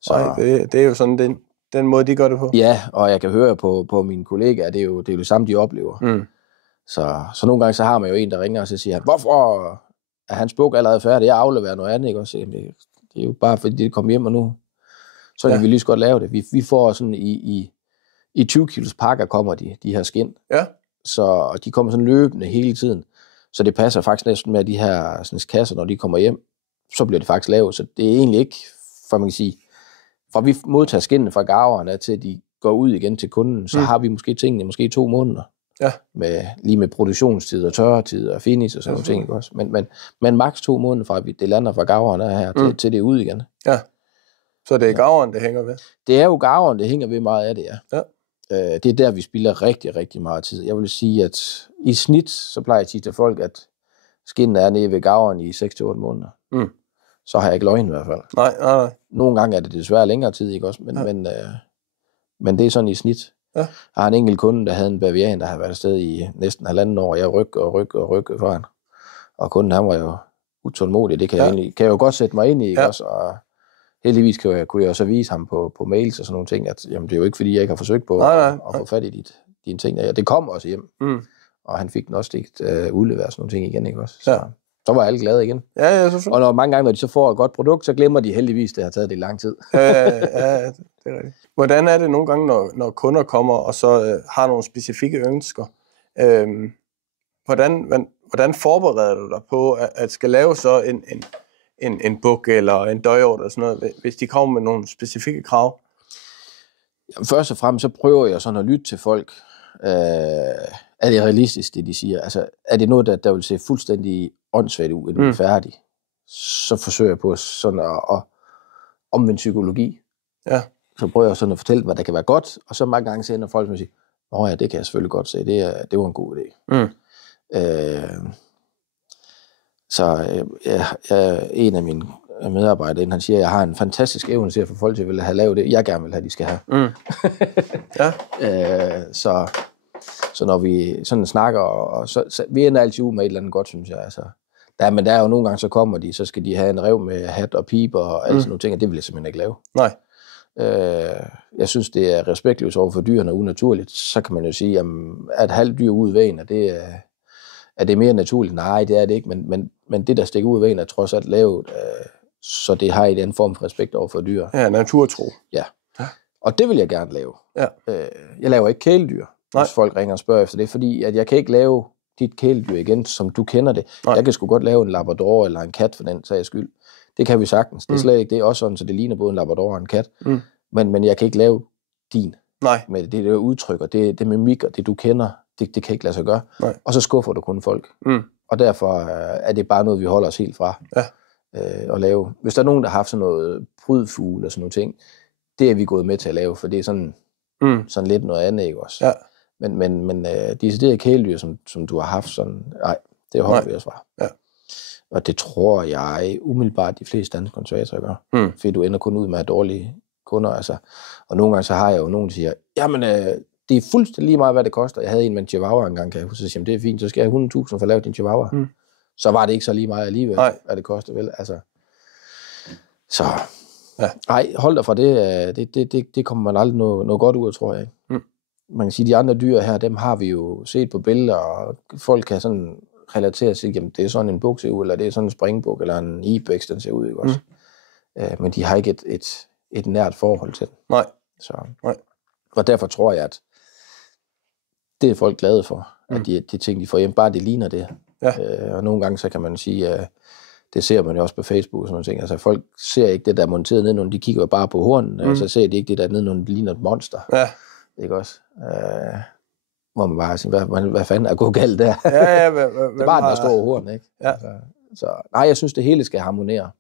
Så det er jo sådan den måde, de gør det på. Ja, og jeg kan høre på mine kollegaer, det er jo det samme, de oplever. Så nogle gange, så har man jo en, der ringer, og så siger han, hvorfor er hans buk allerede færdig? Jeg afleverer noget andet, ikke også? Det er jo bare, fordi det kommer hjem, og nu så kan vi lige så godt lave det. Vi får sådan i 20 kilos pakker kommer de her skin. Ja. Så de kommer sådan løbende hele tiden. Så det passer faktisk næsten med de her sådan, kasser, når de kommer hjem, så bliver det faktisk lavet. Så det er egentlig ikke, for man kan sige, fra vi modtager skinnene fra gaverne til de går ud igen til kunden, så har vi måske tingene måske 2 måneder. Ja. Lige med produktionstid og tørretid og finish og sådan nogle ting. Også. Men maks 2 måneder fra det lander fra gaverne her til det er ud igen. Ja. Så det er gaverne, det hænger ved? Det er jo gaverne, det hænger ved meget af det, ja. Det er der, vi spilder rigtig, rigtig meget tid. Jeg vil sige, at i snit, så plejer jeg at sige til folk, at skinnen er nede ved gaveren i 6-8 måneder. Så har jeg ikke løgn i hvert fald. Nej. Nogle gange er det desværre længere tid, ikke også? Men det er sådan i snit. Ja. Jeg har en enkelt kunde, der havde en bavian, der har været afsted i næsten 1,5 år. Jeg rykker for han. Og kunden, han var jo utålmodig. Det kan jeg jo godt sætte mig ind i, ikke også? Og heldigvis kunne jeg så vise ham på mails og sådan nogle ting, at jamen, det er jo ikke, fordi jeg ikke har forsøgt på at få fat i dine ting. Det kom også hjem. Og han fik den også udleveret sådan nogle ting igen, ikke også? Så var alle glade igen. Ja, selvfølgelig. Og mange gange, når de så får et godt produkt, så glemmer de heldigvis, det har taget det lang tid. Ja, det er rigtigt. Hvordan er det nogle gange, når kunder kommer og så har nogle specifikke ønsker? Hvordan forbereder du dig på, at skal lave så en book eller en døjord eller sådan noget, hvis de kommer med nogle specifikke krav? Jamen, først og fremmest så prøver jeg sådan at lytte til folk. Er det realistisk, det de siger? Altså, er det noget, der vil se fuldstændig åndssvagt ud, inden vi er færdige? Så forsøger jeg på sådan omvendt psykologi. Ja. Så prøver jeg sådan at fortælle, hvad der kan være godt, og så mange gange så ender folk med at sige, nå ja, det kan jeg selvfølgelig godt se, det var en god idé. En af mine medarbejdere, han siger, at jeg har en fantastisk evne til at få folk til at ville have lavet det, jeg gerne vil have, de skal have. Ja. Så når vi sådan snakker, og så vi ender altid ud med et eller andet godt, synes jeg. Altså. Men der er jo nogle gange, så kommer de, så skal de have en rev med hat og piber og alle sådan nogle ting, og det vil jeg simpelthen ikke lave. Nej. Jeg synes, det er respektløst over for dyrene og unaturligt. Så kan man jo sige, at halvt dyr ud af vejen, er det mere naturligt? Nej, det er det ikke, men det, der stikker ud af vejen, er trods alt lavet, så det har i den form for respekt over for dyr. Ja, naturtro. Ja. Og det vil jeg gerne lave. Ja. Jeg laver ikke kæledyr, Nej. hvis folk ringer og spørger efter det, fordi at jeg kan ikke lave dit kæledyr igen, som du kender det. Nej. Jeg kan sgu godt lave en labrador eller en kat for den sags skyld. Det kan vi sagtens. Det er slet ikke det. Også sådan, så det ligner både en labrador og en kat. Men jeg kan ikke lave din. Nej. Med det udtryk, og det mimik, og det du kender, det kan ikke lade sig gøre. Nej. Og så skuffer du kun folk. Og derfor er det bare noget, vi holder os helt fra at lave. Hvis der er nogen, der har haft sådan noget prydfugle og sådan nogle ting, det er vi gået med til at lave, for det er sådan lidt noget andet, ikke også? Ja. Men deciderede kæledyr, som du har haft, sådan, nej, det holder vi os fra. Ja. Og det tror jeg umiddelbart de fleste danske konservatorer gør. Fordi du ender kun ud med at have dårlige kunder. Altså. Og nogle gange så har jeg jo nogen, der siger, jamen det er fuldstændig lige meget, hvad det koster. Jeg havde en med en chihuahua engang, kan jeg huske, så siger, det er fint, så skal jeg have 100.000 for at lave din chihuahua. Så var det ikke så lige meget alligevel, hvad det koster, vel? Altså. Så nej, hold dig fra det. Det kommer man aldrig noget godt ud af, tror jeg ikke. Man kan sige, de andre dyr her, dem har vi jo set på billeder, og folk kan sådan relatere sig, jamen det er sådan en buk ser ud, eller det er sådan en springbuk, eller en ibex, den ser ud, ikke også? Men de har ikke et nært forhold til den. Nej. Nej. Og derfor tror jeg, at det er folk glade for, at de ting, de får hjem, bare det ligner det. Ja. Og nogle gange, så kan man sige, at det ser man jo også på Facebook og sådan noget ting. Altså folk ser ikke det, der er monteret nedenunder, de kigger jo bare på hornen, og så ser de ikke det, der nedenunder, det ligner et monster. Ja. Ikke også? Hvor man bare siger, hvad fanden er gået galt der? Ja, det er bare den store horn, ikke? Ja. Så nej, jeg synes, det hele skal harmonere.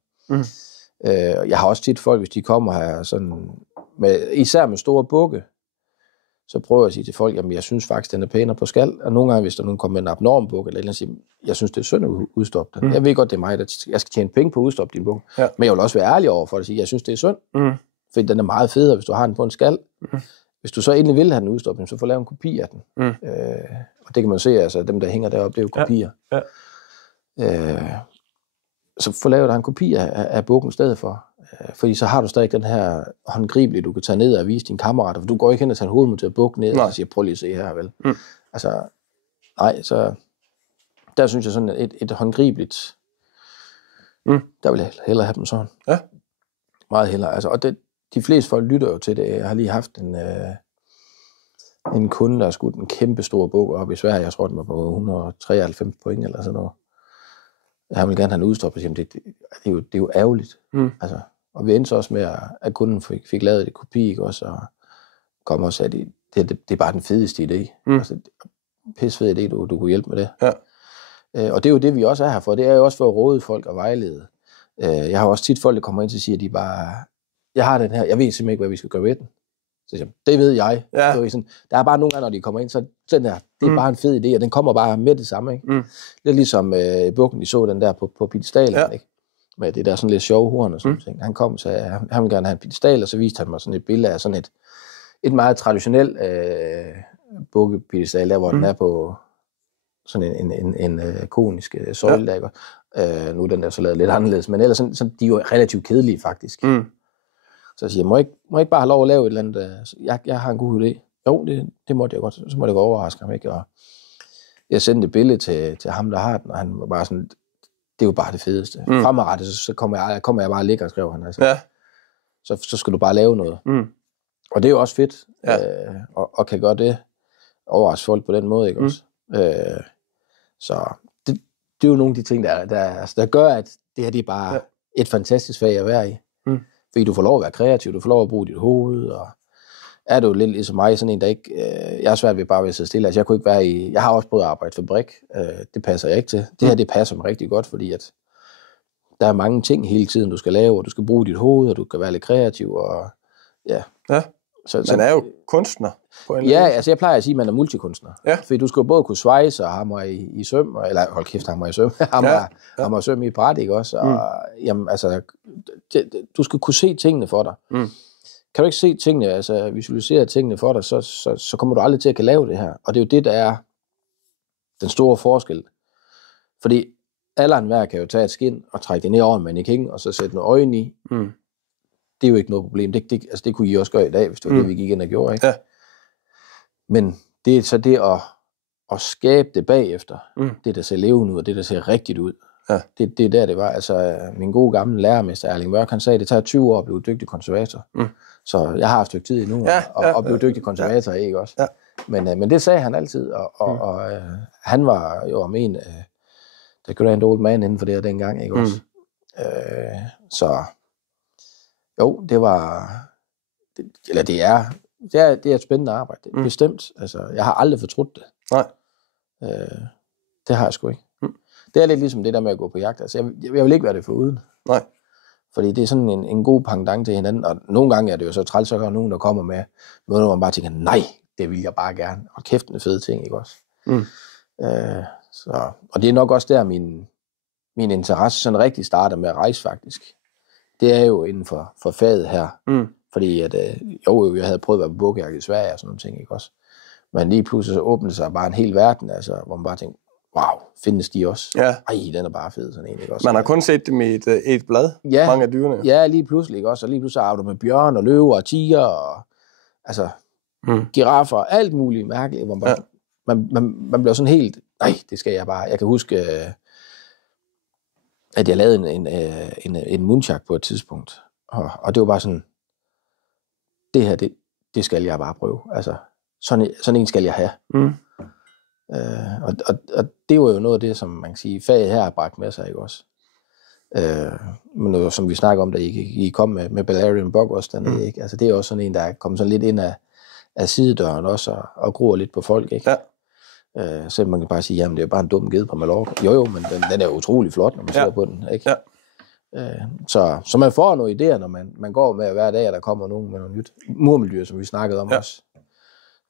Jeg har også tit folk, hvis de kommer her sådan, især med store bukke, så prøver jeg at sige til folk, jamen jeg synes faktisk, den er pænere på skal. Og nogle gange, hvis der nogen kommer med en abnorm bukke, eller siger, jeg synes, det er synd at udstoppe den. Jeg ved godt, det er mig, jeg skal tjene penge på at udstoppe din bukke. Ja. Men jeg vil også være ærlig over for at sige, jeg synes, det er synd. Fordi den er meget federe, hvis du har den på en skal. Hvis du så endelig vil have den udstoppet, så får lavet en kopi af den. Og det kan man se, altså dem, der hænger deroppe, det er jo kopier. Ja. Så få lavet en kopi af bukken i stedet for. Fordi så har du stadig den her håndgribelige, du kan tage ned og vise dine kammerater, for du går ikke hen og tager en hovedmonteret bukke ned og siger, prøv lige at se her, vel. Altså, nej, så der synes jeg sådan, et håndgribeligt, der vil jeg hellere have dem sådan. Ja. Meget hellere. Altså, og de fleste folk lytter jo til det. Jeg har lige haft en kunde, der har skudt en kæmpe stor bukke op i Sverige. Jeg tror, den var på 193 point eller sådan noget. Jeg vil gerne have en udstoppet. Jamen, det er jo ærgerligt. Altså, og vi endte så også med, at kunden fik lavet et kopi, ikke også, og kom og sagde, det er bare den fedeste idé. Altså, pissefed idé, du kunne hjælpe med det. Ja. Og det er jo det, vi også er her for. Det er jo også for at råde folk og vejlede. Jeg har også tit folk, der kommer ind og siger, at de bare, jeg har den her, jeg ved simpelthen ikke, hvad vi skal gøre ved den. Så siger, det ved jeg. Ja. Der er bare nogle gange, når de kommer ind, så den der, det er bare en fed idé, og den kommer bare med det samme. Ikke? Lidt ligesom bukken, de så den der på piedestalen, ikke? Med det der sådan lidt sjove horn og sådan ting. Han kom og sagde, han ville gerne have en piedestal, og så viste han mig sådan et billede af sådan et meget traditionelt bukkepiedestal, der hvor den er på sådan en konisk søjle, der, ikke? Nu er den der så lavet lidt anderledes, men ellers sådan, de er jo relativt kedelige faktisk. Så jeg siger, må jeg ikke bare have lov at lave et eller andet, jeg har en god idé. Jo, det måtte jeg godt, så må det gå overraske ham, ikke? Og jeg sendte et billede til ham, der har den, og han var bare sådan, det er jo bare det fedeste. Fremadrettet, så kommer jeg bare og ligger, skrev han. Altså. Ja. Så skal du bare lave noget. Og det er jo også fedt, og kan gøre det, overraske folk på den måde, ikke også? Så det er jo nogle af de ting, der gør, at det her det er bare et fantastisk fag at være i. Fordi du får lov at være kreativ, du får lov at bruge dit hoved, og er du lidt ligesom mig, sådan en, der ikke, jeg er svært ved bare at sidde stille, altså jeg kunne ikke være i, jeg har også prøvet at arbejde fabrik, det passer jeg ikke til. Det her, det passer mig rigtig godt, fordi at der er mange ting hele tiden, du skal lave, og du skal bruge dit hoved, og du kan være lidt kreativ, og ja. Ja, man er jo kunstner på en ja, altså jeg plejer at sige, at man er multikunstner. Ja. Fordi du skal jo både kunne svejse og hammer i søm, eller hold kæft, hammer i søm, hammer i søm i et bræt, ikke også? Og jamen, altså, du skal kunne se tingene for dig. Kan du ikke se tingene, altså visualisere tingene for dig, så kommer du aldrig til at kan lave det her. Og det er jo det, der er den store forskel. Fordi alle enhver kan jo tage et skin og trække det ned over en mannequin, og så sætte nogle øjne i. Det er jo ikke noget problem. Det kunne I også gøre i dag, hvis det var det, vi gik ind og gjorde, ikke? Ja. Men det er så det at skabe det bagefter. Det, der ser levende ud, og det, der ser rigtigt ud. Ja. Det er der, det var. Altså, min gode gamle lærermester Erling Mørk, han sagde, at det tager 20 år at blive dygtig konservator. Så jeg har haft et stykke tid endnu at blive dygtig konservator, ikke også? Ja. Men det sagde han altid, og han var jo om en, der grand old man inden for det her dengang, ikke også? Så jo, det var, det er et spændende arbejde, bestemt. Altså, jeg har aldrig fortrudt det. Nej. Det har jeg sgu ikke. Det er lidt ligesom det der med at gå på jagt. Altså, jeg vil ikke være det foruden. Nej. Fordi det er sådan en god pendant til hinanden, og nogle gange er det jo så træls, så er der nogen, der kommer med noget, hvor man bare tænker, nej, det vil jeg bare gerne. Og kæft, en fed ting, ikke også? Og det er nok også der, min interesse sådan rigtig starter med at rejse, faktisk. Det er jo inden for faget her. Fordi at, jeg havde prøvet at være på bukkejagt i Sverige og sådan nogle ting, ikke også? Men lige pludselig så åbnede sig bare en hel verden, altså, hvor man bare tænkte, wow, findes de også? Ja. Ej, den er bare fed, sådan en, ikke også? Man har kun set dem i et blad, mange af dyrene. Ja, lige pludselig, ikke også? Og lige pludselig har du med bjørn og løver og tiger og altså giraffer, alt muligt mærkeligt, hvor man bliver sådan helt, nej, det skal jeg bare. Jeg kan huske, at jeg lavede en muntjak på et tidspunkt, og det var bare sådan, det her, det skal jeg bare prøve. Altså, sådan en skal jeg have. Og det var jo noget af det, som man kan sige, faget her har bragt med sig, ikke også? Men noget, som vi snakker om, da I kom med Balerian Buck også dernede, ikke? Altså, det er også sådan en, der er kommet sådan lidt ind af sidedøren også, og gror lidt på folk, ikke? Ja. Så man kan bare sige, jamen det er jo bare en dum ged på Mallorca. Jo, men den er utrolig flot, når man ser på den, ikke? Ja. Så man får nogle idéer, når man går med hver dag, og der kommer nogen med noget nyt. Murmeldyr, som vi snakkede om også.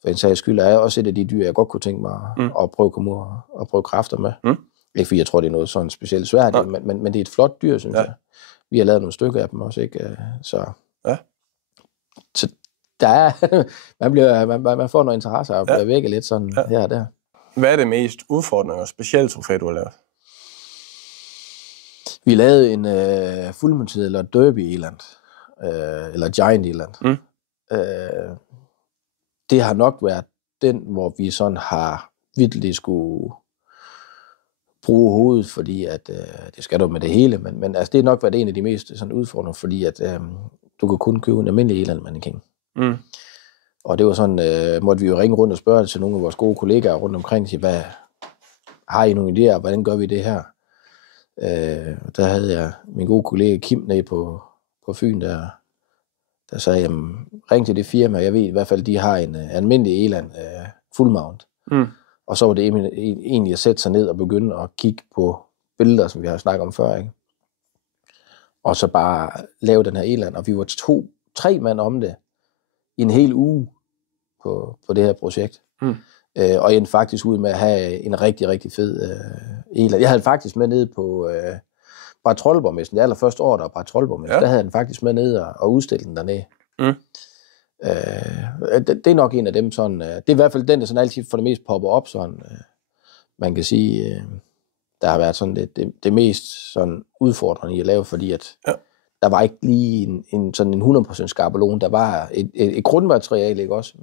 For en sags skyld er jeg også et af de dyr, jeg godt kunne tænke mig at prøve at komme ud og prøve kræfter med. Ikke fordi jeg tror, det er noget sådan specielt svært, men det er et flot dyr, synes jeg. Vi har lavet nogle stykker af dem også, ikke? Så der er, man får noget interesse og bliver vækket lidt sådan her og der. Hvad er det mest udfordrende og specielle trofæ, du har lavet? Vi lavede en fuldmonteret eller derby eland, eller giant eland. Det har nok været den, hvor vi sådan har virkelig skulle bruge hovedet, fordi at det skal du med det hele, men altså det er nok været en af de mest sådan udfordrende, fordi at du kan kun købe en almindelig eland-mannequin. Og det var sådan, måtte vi jo ringe rundt og spørge til nogle af vores gode kollegaer rundt omkring, sige, hvad har I nogle idéer, hvordan gør vi det her? Der havde jeg min gode kollega Kim nede på Fyn, der sagde, jamen, ring til det firma, jeg ved i hvert fald, de har en almindelig eland full mount. Og så var det egentlig at sætte sig ned og begynde at kigge på billeder, som vi har snakket om før, ikke? Og så bare lave den her eland, og vi var 2-3 mand om det i en hel uge på det her projekt. Og endte faktisk ud med at have en rigtig, rigtig fed eland. Jeg havde faktisk med nede på Bad Troldborgmessen, det allerførste år, der var Bad Troldborgmessen, der havde den faktisk med nede og udstille den dernede. Det er nok en af dem sådan, det er i hvert fald den, der sådan altid for det mest popper op sådan, man kan sige, der har været sådan det mest sådan udfordrende i at lave, fordi at der var ikke lige sådan en 100% skabelon, der var et grundmateriale, ikke også?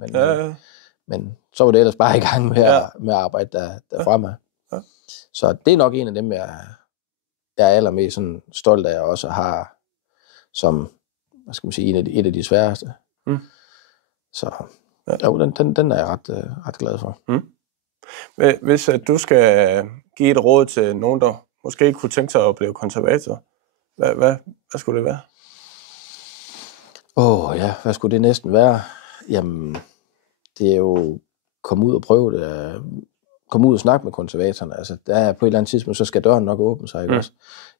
Men så var det ellers bare i gang med at arbejde derfremme. Så det er nok en af dem, jeg er allermest sådan stolt af, og også har som, hvad skal man sige, et af de sværeste. Så jo, den er jeg ret glad for. Hvis du skal give et råd til nogen, der måske ikke kunne tænke sig at blive konservator, hvad skulle det være? Hvad skulle det næsten være? Jamen, det er jo komme ud og prøve det. komme ud og snakke med konservatorerne. Altså, der er på et eller andet tidspunkt, så skal døren nok åbne sig, ikke også?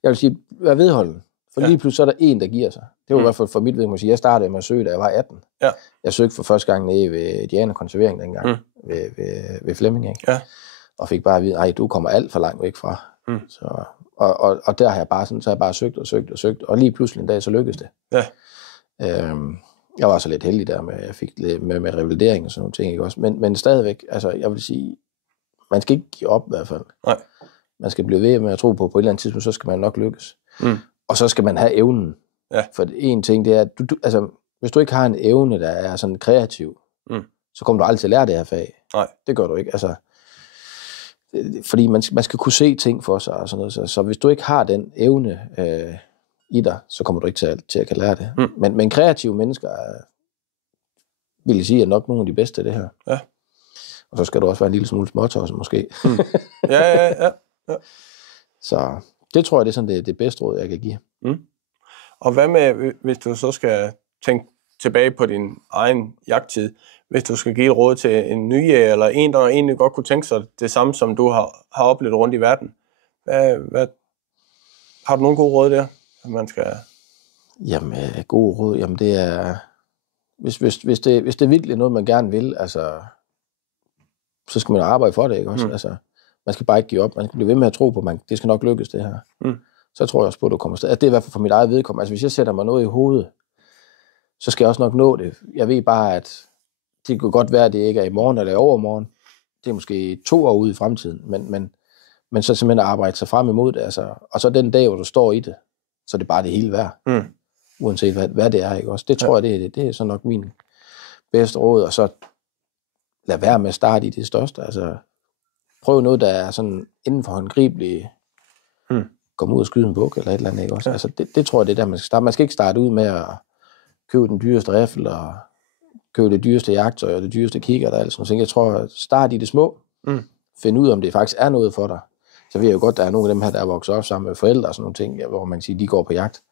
Jeg vil sige, vær vedholden. For lige pludselig så er der en, der giver sig. Det var i hvert fald for mit vedkommende. Jeg startede med at søge, da jeg var 18. Ja. Jeg søgte for første gang nede ved Diana Konservering dengang, ved Flemming, ikke? Ja. Og fik bare at vide, du kommer alt for langt væk fra. Så, og der har jeg bare sådan, så har jeg bare søgt, og lige pludselig en dag, så lykkedes det. Ja. Jeg var så lidt heldig der med, at jeg fik med revalidering og sådan nogle ting, ikke også? Men stadigvæk, altså jeg vil sige, man skal ikke give op i hvert fald. Nej. Man skal blive ved med at tro på et eller andet tidspunkt, så skal man nok lykkes. Og så skal man have evnen. Ja. For en ting, det er, at altså, hvis du ikke har en evne, der er sådan kreativ, så kommer du aldrig til at lære det her fag. Nej. Det gør du ikke. Altså, fordi man skal kunne se ting for sig og sådan noget. Så hvis du ikke har den evne i dig, så kommer du ikke til at kan lære det. Men kreative mennesker vil jeg sige, er nok nogle af de bedste af det her. Ja. Og så skal du også være en lille smule småtosset måske. Ja. Så det tror jeg, det er sådan det bedste råd, jeg kan give. Og hvad med, hvis du så skal tænke tilbage på din egen jagttid, hvis du skal give et råd til en ny jæger, eller en, der egentlig godt kunne tænke sig det samme, som du har oplevet rundt i verden. Har du nogle gode råd der, at man skal... Jamen, gode råd, jamen det er... Hvis det er virkelig noget, man gerne vil, altså, så skal man arbejde for det, ikke også? Altså, man skal bare ikke give op. Man skal blive ved med at tro på, det skal nok lykkes, det her. Så tror jeg også på, at du kommer afsted. Altså, det er i hvert fald for mit eget vedkommende. Altså, hvis jeg sætter mig noget i hovedet, så skal jeg også nok nå det. Jeg ved bare, at det kan godt være, at det ikke er i morgen eller i overmorgen. Det er måske 2 år ude i fremtiden. Men så simpelthen at arbejde sig frem imod det. Altså. Og så den dag, hvor du står i det, så er det bare det hele værd. Uanset hvad det er, ikke også? Det tror jeg, det er så nok min bedste råd. Og så lad være med at starte i det største. Altså, prøv noget, der er sådan inden for håndgribeligt. Komme ud og skyde en buk eller et eller andet, ikke også? Altså, det tror jeg, det er der, man skal starte. Man skal ikke starte ud med at købe den dyreste riffel og købe det dyreste jagttøj og det dyreste kikkert og alt sådan noget. Jeg tror, start i det små. Find ud, om det faktisk er noget for dig. Så ved jeg jo godt, der er nogle af dem her, der er vokset op sammen med forældre og sådan nogle ting, hvor man kan sige, de går på jagt.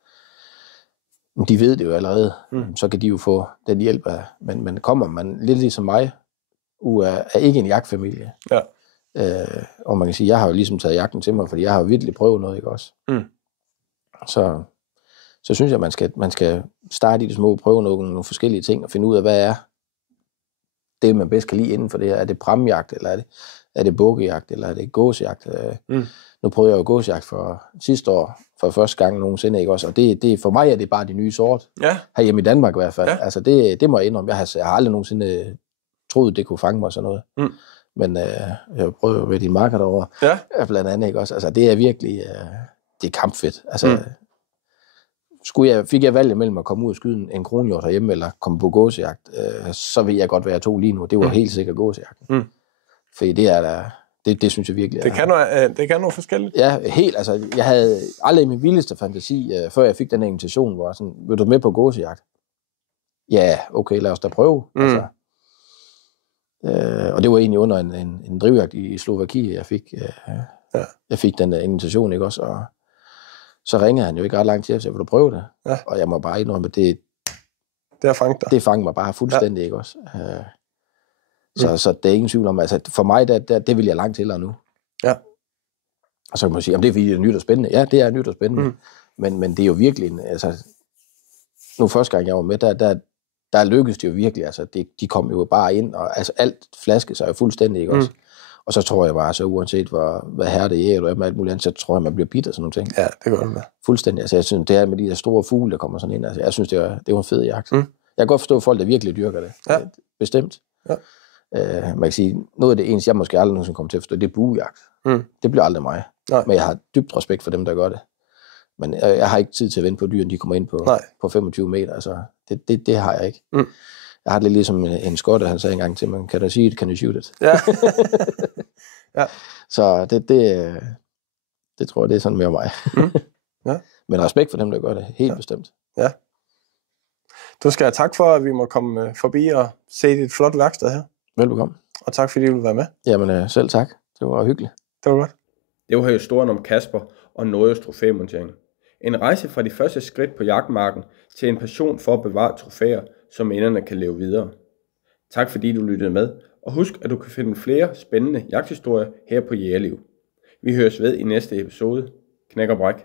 De ved det jo allerede. Så kan de jo få den hjælp af. Men kommer man lidt ligesom mig, er ikke en jagtfamilie. Ja. Og man kan sige, jeg har jo ligesom taget jagten til mig, fordi jeg har jo virkelig prøvet noget, ikke også? Så synes jeg, man skal starte i det små, prøve nogle forskellige ting, og finde ud af, hvad er det, man bedst kan lide inden for det her. Er det pramjagt, eller er det bukkejagt, eller er det gåsejagt? Nu prøvede jeg jo gåsejagt for sidste år, for første gang nogensinde, ikke også? Og det for mig er det bare de nye sort. Ja. Herhjemme i Danmark i hvert fald. Ja. Altså det må jeg indrømme. Jeg har aldrig nogensinde troet, det kunne fange mig sådan noget. Men jeg prøvede med din marker derovre, blandt andet, ikke også? Altså det er virkelig, det er kampfedt. Altså, fik jeg valget mellem at komme ud og skyde en kronhjort herhjemme, eller komme på gåsejagt, så vil jeg godt være 2 lige nu. Det var helt sikkert gåsejagten. Fordi det er der, det synes jeg virkelig er... Det kan noget forskelligt. Ja, helt. Altså, jeg havde aldrig i min vildeste fantasi, før jeg fik den invitation, hvor sådan, vil du med på gåsejagt? Ja, okay, lad os da prøve. Altså, og det var egentlig under en drivjagt i Slovakiet, jeg fik. Jeg fik den invitation, ikke også? Og så ringede han jo ikke ret lang tid, og sagde, vil du prøve det? Ja. Og jeg må bare indrømme, at det fangede mig bare fuldstændig, ikke også? Så det er ingen tvivl om, altså for mig, det vil jeg langt til nu. Ja. Og så kan man sige, jamen det er fordi, det er nyt og spændende. Ja, det er nyt og spændende. Men det er jo virkelig, altså, nu første gang jeg var med, der lykkedes det jo virkelig, altså de kom jo bare ind, og altså alt flaskede sig jo fuldstændig, ikke også? Og så tror jeg bare, så uanset hvad her det er, eller med alt muligt andet, så tror jeg, man bliver bitter sådan nogle ting. Ja, det gør det. Fuldstændig. Altså jeg synes, det her med de der store fugle, der kommer sådan ind, altså jeg synes, det var en fed jagt. Jeg kan godt forstå folk, der virkelig dyrker det. Ja. Bestemt. Ja. Man kan sige, noget af det eneste, jeg måske aldrig nogensinde kommer til at forstå, det er buejagt. Det bliver aldrig mig. Nej. Men jeg har dybt respekt for dem, der gør det. Men jeg har ikke tid til at vente på dyrene, de kommer ind på 25 meter. Altså, det har jeg ikke. Jeg har det lidt ligesom en skotte, han sagde engang til mig, kan du sige it, can you shoot it? Ja. Ja. Så det tror jeg, det er sådan mere mig. Ja. Men respekt for dem, der gør det, helt bestemt. Ja. Du skal have tak for, at vi må komme forbi og se dit flot værksted her. Velbekomme. Og tak fordi du ville være med. Jamen selv tak. Det var hyggeligt. Det var godt. Det var historien om Kasper og Norges trofæmontering. En rejse fra de første skridt på jagtmarken til en passion for at bevare trofæer, så minderne kan leve videre. Tak fordi du lyttede med, Og husk, at du kan finde flere spændende jagthistorier her på Jægerliv. Vi høres ved i næste episode. Knæk og bræk.